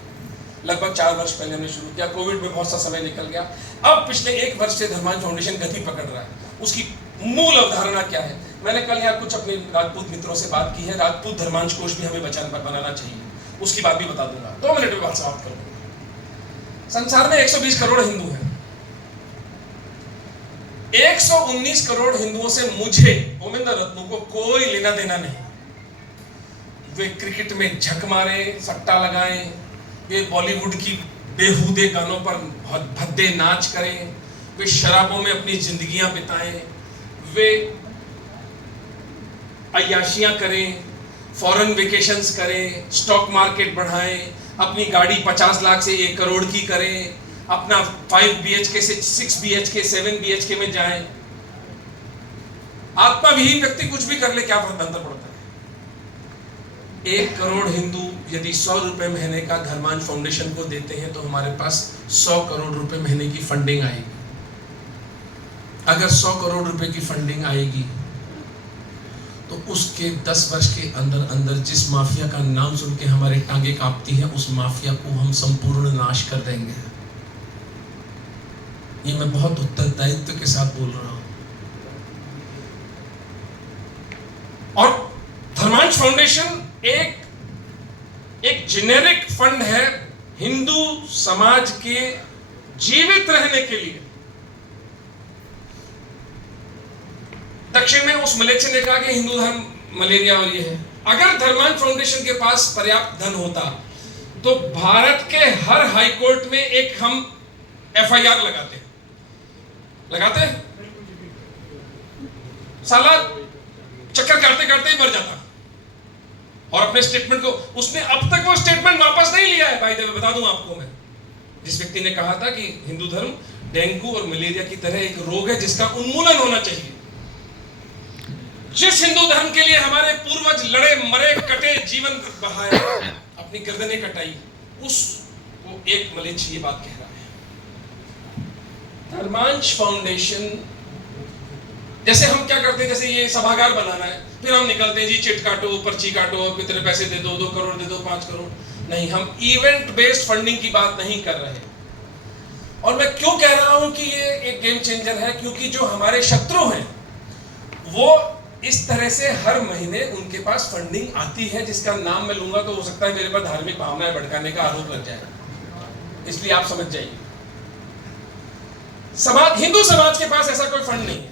लगभग 4 वर्ष पहले हमने शुरू किया। कोविड में बहुत सा समय निकल गया। अब पिछले 1 वर्ष से धर्मांत फाउंडेशन गति पकड़ रहा है। उसकी मूल अवधारणा क्या है? मैंने कल यहाँ कुछ अपने राजपूत मित्रों से बात की है। राजपूत धर्मांश कोष भी हमें बनाना चाहिए, उसकी बात भी बता दूंगा। 2 मिनट में बात समाप्त करूंगा। संसार में 120 करोड़ हिंदू हैं। 119 करोड़ हिंदुओं से मुझे ओमिंदर रत्नों को कोई लेना देना नहीं। वे क्रिकेट में झक मारे, सट्टा लगाएं, वे बॉलीवुड की बेहूदे गानों पर भद्दे नाच करें, वे शराबों में अपनी जिंदगियां बिताएं, वे अय्याशियां करें, फॉरेन वेकेशंस करें, स्टॉक मार्केट बढ़ाएं, अपनी गाड़ी 50 लाख से 1 करोड़ की करें, अपना 5 BHK से 6 BHK 7 BHK में जाएं। आत्मा विहीन व्यक्ति कुछ भी कर ले, क्या फर्क अंतर पड़ता है? 1 करोड़ हिंदू यदि 100 रुपए महीने का धर्मांश फाउंडेशन को देते हैं तो हमारे पास 100 करोड़ रुपए महीने की फंडिंग आएगी। अगर 100 करोड़ रुपए की फंडिंग आएगी तो उसके 10 वर्ष के अंदर अंदर जिस माफिया का नाम सुन के हमारे टांगे कांपती है, उस माफिया को हम संपूर्ण नाश कर देंगे। ये मैं बहुत उत्तरदायित्व के साथ बोल रहा हूं। और धर्मांश फाउंडेशन एक जेनेरिक फंड है हिंदू समाज के जीवित रहने के लिए। दक्षिण में उस मलेच्छ ने कहा कि हिंदू धर्म मलेरिया और ये है। अगर धर्मांश फाउंडेशन के पास पर्याप्त धन होता तो भारत के हर हाई कोर्ट में एक हम FIR लगाते साला चक्कर काटते काटते ही मर जाता। और अपने स्टेटमेंट को उसने अब तक वो स्टेटमेंट वापस नहीं लिया है। भाई बता दूं आपको, मैं जिस व्यक्ति ने कहा था कि हिंदू धर्म डेंगू और मलेरिया की तरह एक रोग है जिसका उन्मूलन होना चाहिए, जिस हिंदू धर्म के लिए हमारे पूर्वज लड़े मरे कटे जीवन बहाए अपनी गर्दनें कटाई, उसको एक मलेच्छ ये बात कह रहा है। धर्मांश फाउंडेशन, जैसे हम क्या करते हैं, जैसे ये सभागार बनाना है, फिर हम निकलते हैं जी चिट काटो, पर्ची काटो, कितने पैसे दे दो, 2 करोड़ दे दो, 5 करोड़। नहीं, हम इवेंट बेस्ड फंडिंग की बात नहीं कर रहे। और मैं क्यों कह रहा हूं कि ये एक गेम चेंजर है, क्योंकि जो हमारे शत्रु हैं वो इस तरह से हर महीने उनके पास फंडिंग आती है, जिसका नाम मैं लूंगा तो हो सकता है मेरे पर धार्मिक भावनाएं भड़काने का आरोप लग जाए, इसलिए आप समझ जाइए। हिंदू समाज के पास ऐसा कोई फंड नहीं है।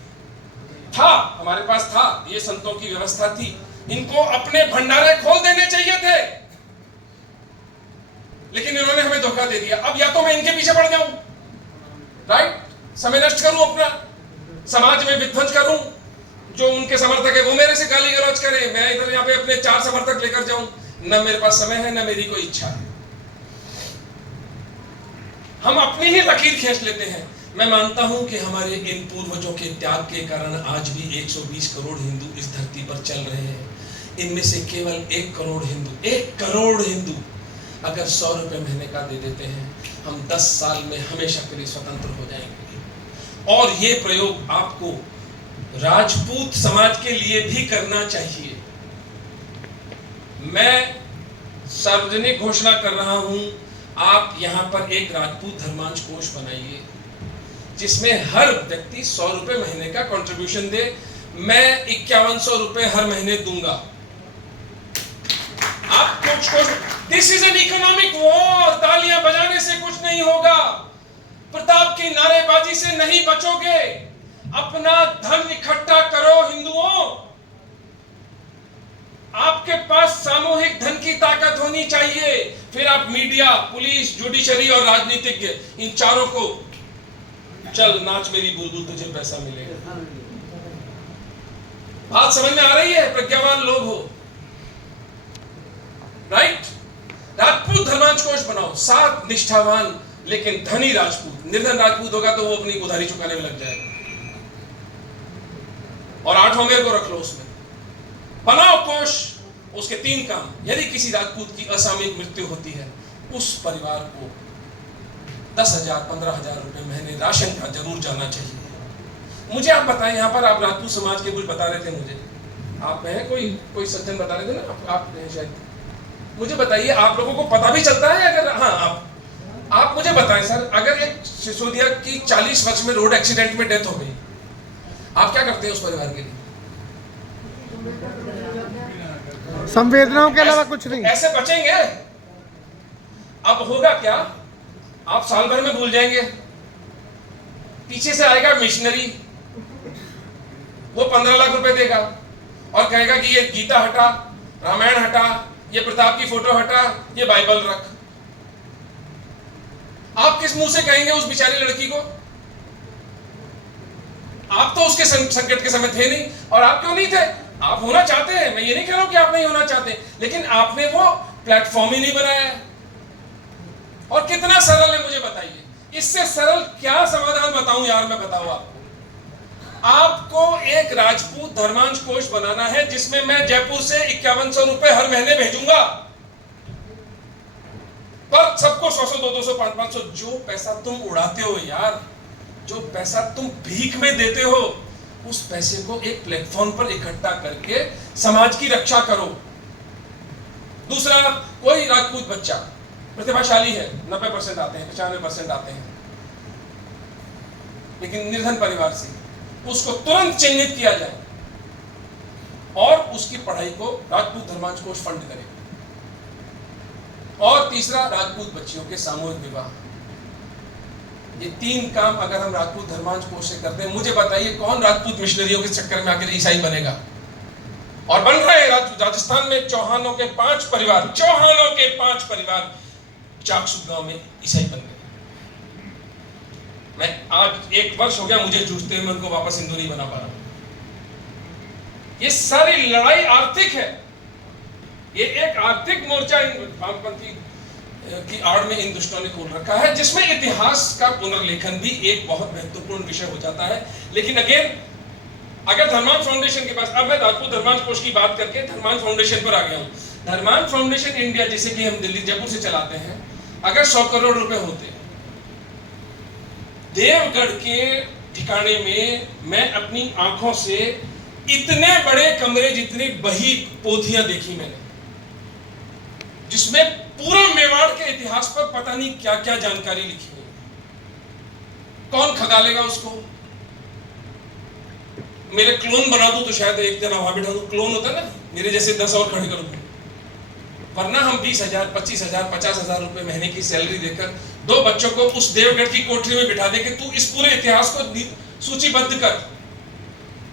था, हमारे पास था, ये संतों की व्यवस्था थी, इनको अपने भंडारे खोल देने चाहिए थे, लेकिन इन्होंने हमें धोखा दे दिया। अब या तो मैं इनके पीछे पड़ जाऊं, राइट, समय नष्ट करूं, अपना समाज में विध्वंस करूं, जो उनके समर्थक है वो मेरे से गाली गलौज करें, मैं इधर यहाँ पे अपने 4 समर्थक लेकर जाऊं, न मेरे पास समय है, न मेरी कोई इच्छा है। हम अपनी ही लकीर खींच लेते हैं। मैं मानता हूं कि हमारे इन पूर्वजों के त्याग के कारण आज भी 120 करोड़ हिंदू इस धरती पर चल रहे हैं। इनमें से केवल 1 करोड़ हिंदू अगर 100 रुपए महीने का दे देते हैं, हम 10 साल में हमेशा के लिए स्वतंत्र हो जाएंगे। और ये प्रयोग आपको राजपूत समाज के लिए भी करना चाहिए। मैं सार्वजनिक घोषणा कर रहा हूं, आप यहां पर एक राजपूत धर्मांश कोष बनाइए, जिसमें हर व्यक्ति 100 रुपए महीने का कंट्रीब्यूशन दे। मैं 5100 रुपए हर महीने दूंगा। आप कुछ, this is an economic war. तालियां बजाने से कुछ नहीं होगा, प्रताप की नारेबाजी से नहीं बचोगे। अपना धन इकट्ठा करो हिंदुओं। आपके पास सामूहिक धन की ताकत होनी चाहिए। फिर आप मीडिया, पुलिस, जुडिशरी और राजनीतिज्ञ, इन चारों को, चल नाच मेरी बुलबुल तुझे पैसा मिलेगा। बात समझ में आ रही है? प्रज्ञावान लोग हो, राइट। राजपूत धर्मांश कोष बनाओ, 7 निष्ठावान लेकिन धनी राजपूत। निर्धन राजपूत होगा तो वो अपनी उधारी चुकाने में लग जाएगा। और 8वां मेरे को रख लो उसमें। बनाओ कोष, उसके 3 काम। यदि किसी राजपूत की असामयिक मृत्यु होती है, उस परिवार को 10,000 15,000 रुपए महीने राशन का जरूर जाना चाहिए। मुझे आप बताएं, यहाँ पर आप राजपूत समाज के कुछ बता रहे थे मुझे, आप हैं कोई सज्जन बता रहे थे ना, आप हैं शायद। मुझे बताइए, आप लोगों को पता भी चलता है अगर, हाँ, आप मुझे बताएं सर, अगर एक सिसोदिया की 40 वर्ष में रोड एक्सीडेंट में डेथ हो गई, आप क्या करते हैं उस परिवार के लिए? संवेदनाओं के अलावा कुछ नहीं। ऐसे बचेंगे? अब होगा क्या, आप साल भर में भूल जाएंगे। पीछे से आएगा मिशनरी, वो 15 लाख रुपए देगा और कहेगा कि ये गीता हटा, रामायण हटा, ये प्रताप की फोटो हटा, ये बाइबल रख। आप किस मुंह से कहेंगे उस बेचारी लड़की को? आप तो उसके संकट के समय थे नहीं। और आप क्यों नहीं थे? आप होना चाहते हैं, मैं ये नहीं कह रहा हूं कि आप नहीं होना चाहते, लेकिन आपने वो प्लेटफॉर्म ही नहीं बनाया। और कितना सरल है मुझे बताइए, इससे सरल क्या समाधान बताऊं यार, मैं बताऊं आपको एक राजपूत धर्मांश कोष बनाना है, जिसमें मैं जयपुर से 5100 रुपए हर महीने भेजूंगा, पर सबको 100, 200, 500, जो पैसा तुम उड़ाते हो यार, जो पैसा तुम भीख में देते हो, उस पैसे को एक प्लेटफॉर्म पर इकट्ठा करके समाज की रक्षा करो। दूसरा, कोई राजपूत बच्चा प्रतिभाशाली है, 90% आते हैं, 95% आते हैं, लेकिन निर्धन परिवार से, उसको तुरंत चिन्हित किया जाए और उसकी पढ़ाई को राजपूत धर्मांश कोष फंड करे। और तीसरा, राजपूत बच्चियों के सामूहिक विवाह। ये 3 काम अगर हम राजपूत धर्मांश कोष से करते हैं, मुझे बताइए कौन राजपूत मिशनरियों के चक्कर में आकर ईसाई बनेगा? और बन रहा है। राजस्थान में चौहानों के 5 परिवार चाकसू गांव में ईसाई बन गए। मैं आज 1 वर्ष हो गया मुझे जूझते हुए, मैं उनको वापस हिंदू नहीं बना पा रहा। ये सारी लड़ाई आर्थिक है, ये एक आर्थिक मोर्चा वामपंथी की आड़ में इन दुष्टों ने खोल रखा है, जिसमें इतिहास का पुनर्लेखन भी एक बहुत महत्वपूर्ण विषय हो जाता है। लेकिन अगेन, अगर धर्मांत फाउंडेशन के पास, अब मैं आपको धर्मांत कोष की बात करके धर्मांत फाउंडेशन पर आ गया हूं। धर्मांत फाउंडेशन इंडिया, जिसे कि हम दिल्ली जयपुर से चलाते हैं, अगर 100 करोड़ रुपए होते, देवगढ़ के ठिकाने में मैं अपनी आंखों से इतने बड़े कमरे जितनी बही पोथियां देखी मैंने, जिसमें पूरा मेवाड़ के इतिहास पर पता नहीं क्या क्या जानकारी लिखी हुई। कौन खगालेगा उसको? मेरे क्लोन बना दूं तो शायद एक दिन वहां बैठा दूं, क्लोन होता ना, मेरे जैसे 10 और खड़े कर दूं। वरना हम 20,000, 25,000, 50,000 रुपए महीने की सैलरी देकर 2 बच्चों को उस देवगढ़ की कोठरी में बिठा दे कि तू इस पूरे इतिहास को सूचीबद्ध कर,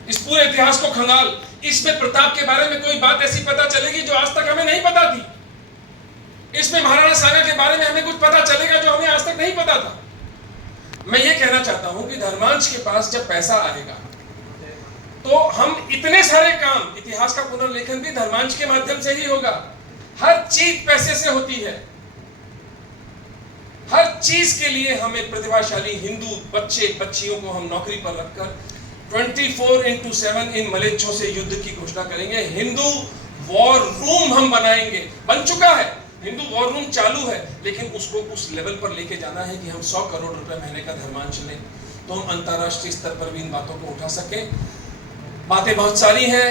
इस पूरे इतिहास को खंगाल। इसमें प्रताप के बारे में कोई बात ऐसी पता चलेगी जो आज तक हमें नहीं पता थी। इसमें महाराणा सागर के बारे में हमें कुछ पता चलेगा जो हमें आज तक नहीं पता था। मैं ये कहना चाहता हूं कि धर्मांश के पास जब पैसा आएगा तो हम इतने सारे काम, इतिहास का पुनर्लेखन भी धर्मांश के माध्यम से ही होगा। हर चीज पैसे से होती है। हर चीज के लिए हमें प्रतिभाशाली हिंदू बच्चे बच्चियों को हम नौकरी पर रखकर 24/7 इन मलेच्छों से युद्ध की घोषणा करेंगे। हिंदू वॉर रूम हम बनाएंगे, बन चुका है, हिंदू वॉर रूम चालू है, लेकिन उसको उस लेवल पर लेके जाना है कि हम 100 करोड़ रुपए महीने का धर्मांश लें, तो हम अंतरराष्ट्रीय स्तर पर भी इन बातों को उठा सकें। बातें बहुत सारी हैं,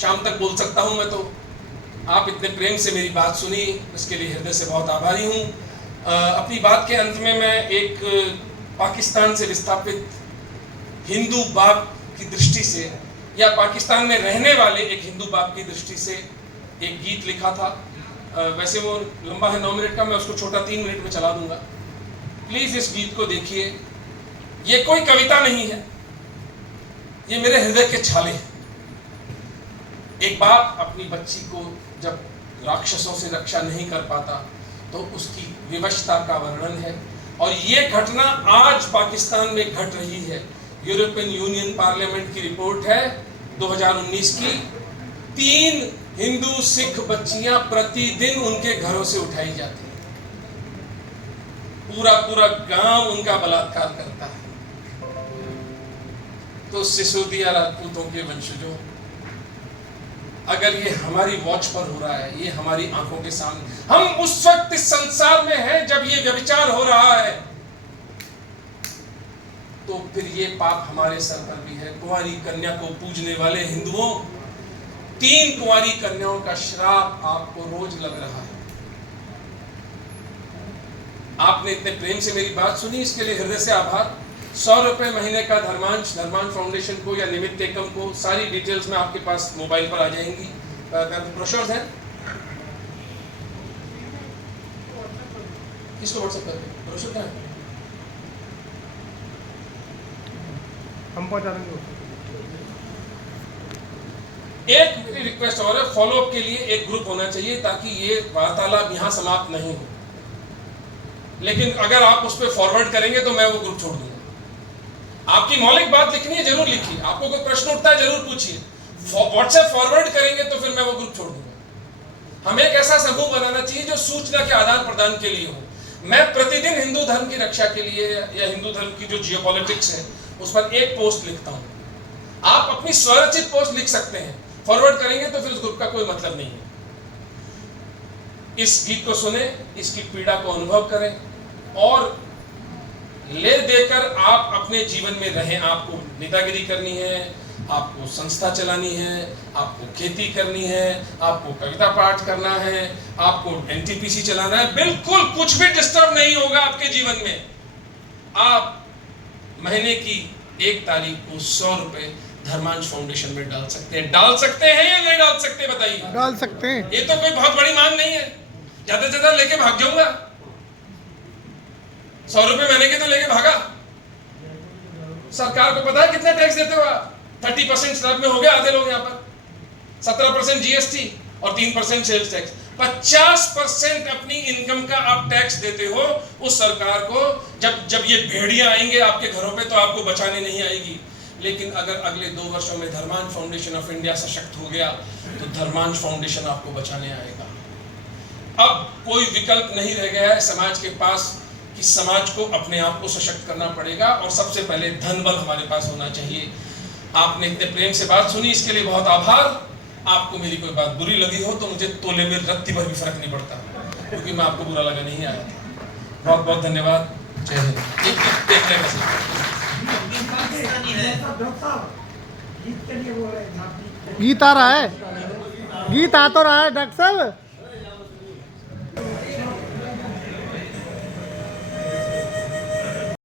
शाम तक बोल सकता हूं मैं, तो आप इतने प्रेम से मेरी बात सुनी, इसके लिए हृदय से बहुत आभारी हूं। अपनी बात के अंत में मैं एक पाकिस्तान से विस्थापित हिंदू बाप की दृष्टि से, या पाकिस्तान में रहने वाले एक हिंदू बाप की दृष्टि से एक गीत लिखा था। वैसे वो लंबा है 9 मिनट का, मैं उसको छोटा 3 मिनट में चला दूंगा। प्लीज इस गीत को देखिए। ये कोई कविता नहीं है, ये मेरे हृदय के छाले हैं। एक बाप अपनी बच्ची को जब राक्षसों से रक्षा नहीं कर पाता तो उसकी विवशता का वर्णन है, और ये घटना आज पाकिस्तान में घट रही है। यूरोपियन यूनियन पार्लियामेंट की रिपोर्ट है 2019 की, 3 हिंदू सिख बच्चियां प्रतिदिन उनके घरों से उठाई जाती हैं। पूरा पूरा गांव उनका बलात्कार करता है। तो सिसोदिया राजपूतों के वंशजों, अगर ये हमारी वॉच पर हो रहा है, ये हमारी आंखों के सामने, हम उस वक्त इस संसार में हैं जब ये व्यभिचार हो रहा है, तो फिर ये पाप हमारे सर पर भी है। कुंवारी कन्या को पूजने वाले हिंदुओं, 3 कुंवारी कन्याओं का श्राप आपको रोज लग रहा है। आपने इतने प्रेम से मेरी बात सुनी, इसके लिए हृदय से आभार। 100 रुपए महीने का धर्मांश फाउंडेशन को या निमित्त एकम को, सारी डिटेल्स में आपके पास मोबाइल पर आ जाएंगी। ब्रोशर्स हैं, किसको व्हाट्सएप करके ब्रोशर है, हम पहुंचा देंगे। एक मेरी रिक्वेस्ट और है, फॉलोअप के लिए एक ग्रुप होना चाहिए ताकि ये वार्तालाप यहाँ समाप्त नहीं हो। लेकिन अगर आप उस पर फॉरवर्ड करेंगे तो मैं वो ग्रुप छोड़ दूंगा। आपकी मौलिक बात लिखनी है, जरूर लिखिए। आपको कोई प्रश्न उठता है, जरूर पूछिए। व्हाट्सएप फॉरवर्ड करेंगे तो फिर मैं वो ग्रुप छोड़ दूंगा। हमें एक ऐसा समूह बनाना चाहिए जो सूचना के आदान प्रदान के लिए हो। मैं प्रतिदिन हिंदू धर्म की रक्षा के लिए या हिंदू धर्म की जो जियोपॉलिटिक्स है उस पर एक पोस्ट लिखता हूं। आप अपनी स्वरचित पोस्ट लिख सकते हैं, फॉरवर्ड करेंगे तो फिर उस ग्रुप का कोई मतलब नहीं है। इस गीत को सुने, इसकी पीड़ा को अनुभव करें, और ले देकर आप अपने जीवन में रहें। आपको नेतागिरी करनी है, आपको संस्था चलानी है, आपको खेती करनी है, आपको कविता पाठ करना है, आपको एनटीपीसी चलाना है, बिल्कुल कुछ भी डिस्टर्ब नहीं होगा आपके जीवन में। आप महीने की 1 तारीख को 100 रुपए धर्मांश फाउंडेशन में डाल सकते हैं। डाल सकते हैं या नहीं डाल सकते, बताइए। डाल सकते हैं। ये तो कोई बहुत बड़ी मांग नहीं है, ज्यादा से ज्यादा लेके भाग जाऊंगा। 100 रुपए महीने के तो लेके भागा। सरकार को पता है कितना टैक्स देते हो आप? 30% स्लैब में हो गया, आधे लोग यहाँ पर 17% जीएसटी और 3% सेल्स टैक्स। 50% अपनी इनकम का आप टैक्स देते हो उस सरकार को। जब ये भेड़ियां आएंगे आपके घरों पे तो आपको बचाने नहीं आएगी। लेकिन अगर अगले 2 वर्षों में धर्मांश फाउंडेशन ऑफ इंडिया सशक्त हो गया तो धर्मांश फाउंडेशन आपको बचाने आएगा। अब कोई विकल्प नहीं रह गया है समाज के पास कि समाज को अपने आप को सशक्त करना पड़ेगा और सबसे पहले धन बल हमारे पास होना चाहिए। आपने इतने प्रेम से बात सुनी, इसके लिए बहुत आभार। आपको मेरी कोई बात बुरी लगी हो तो मुझे तोले में रत्ती भर भी फर्क नहीं पड़ता, क्योंकि मैं आपको बुरा लगा नहीं आया था। बहुत बहुत धन्यवाद। जय हिंद। देखने का गीत आ रहा है, गीत आ तो रहा है डॉक्टर साहब।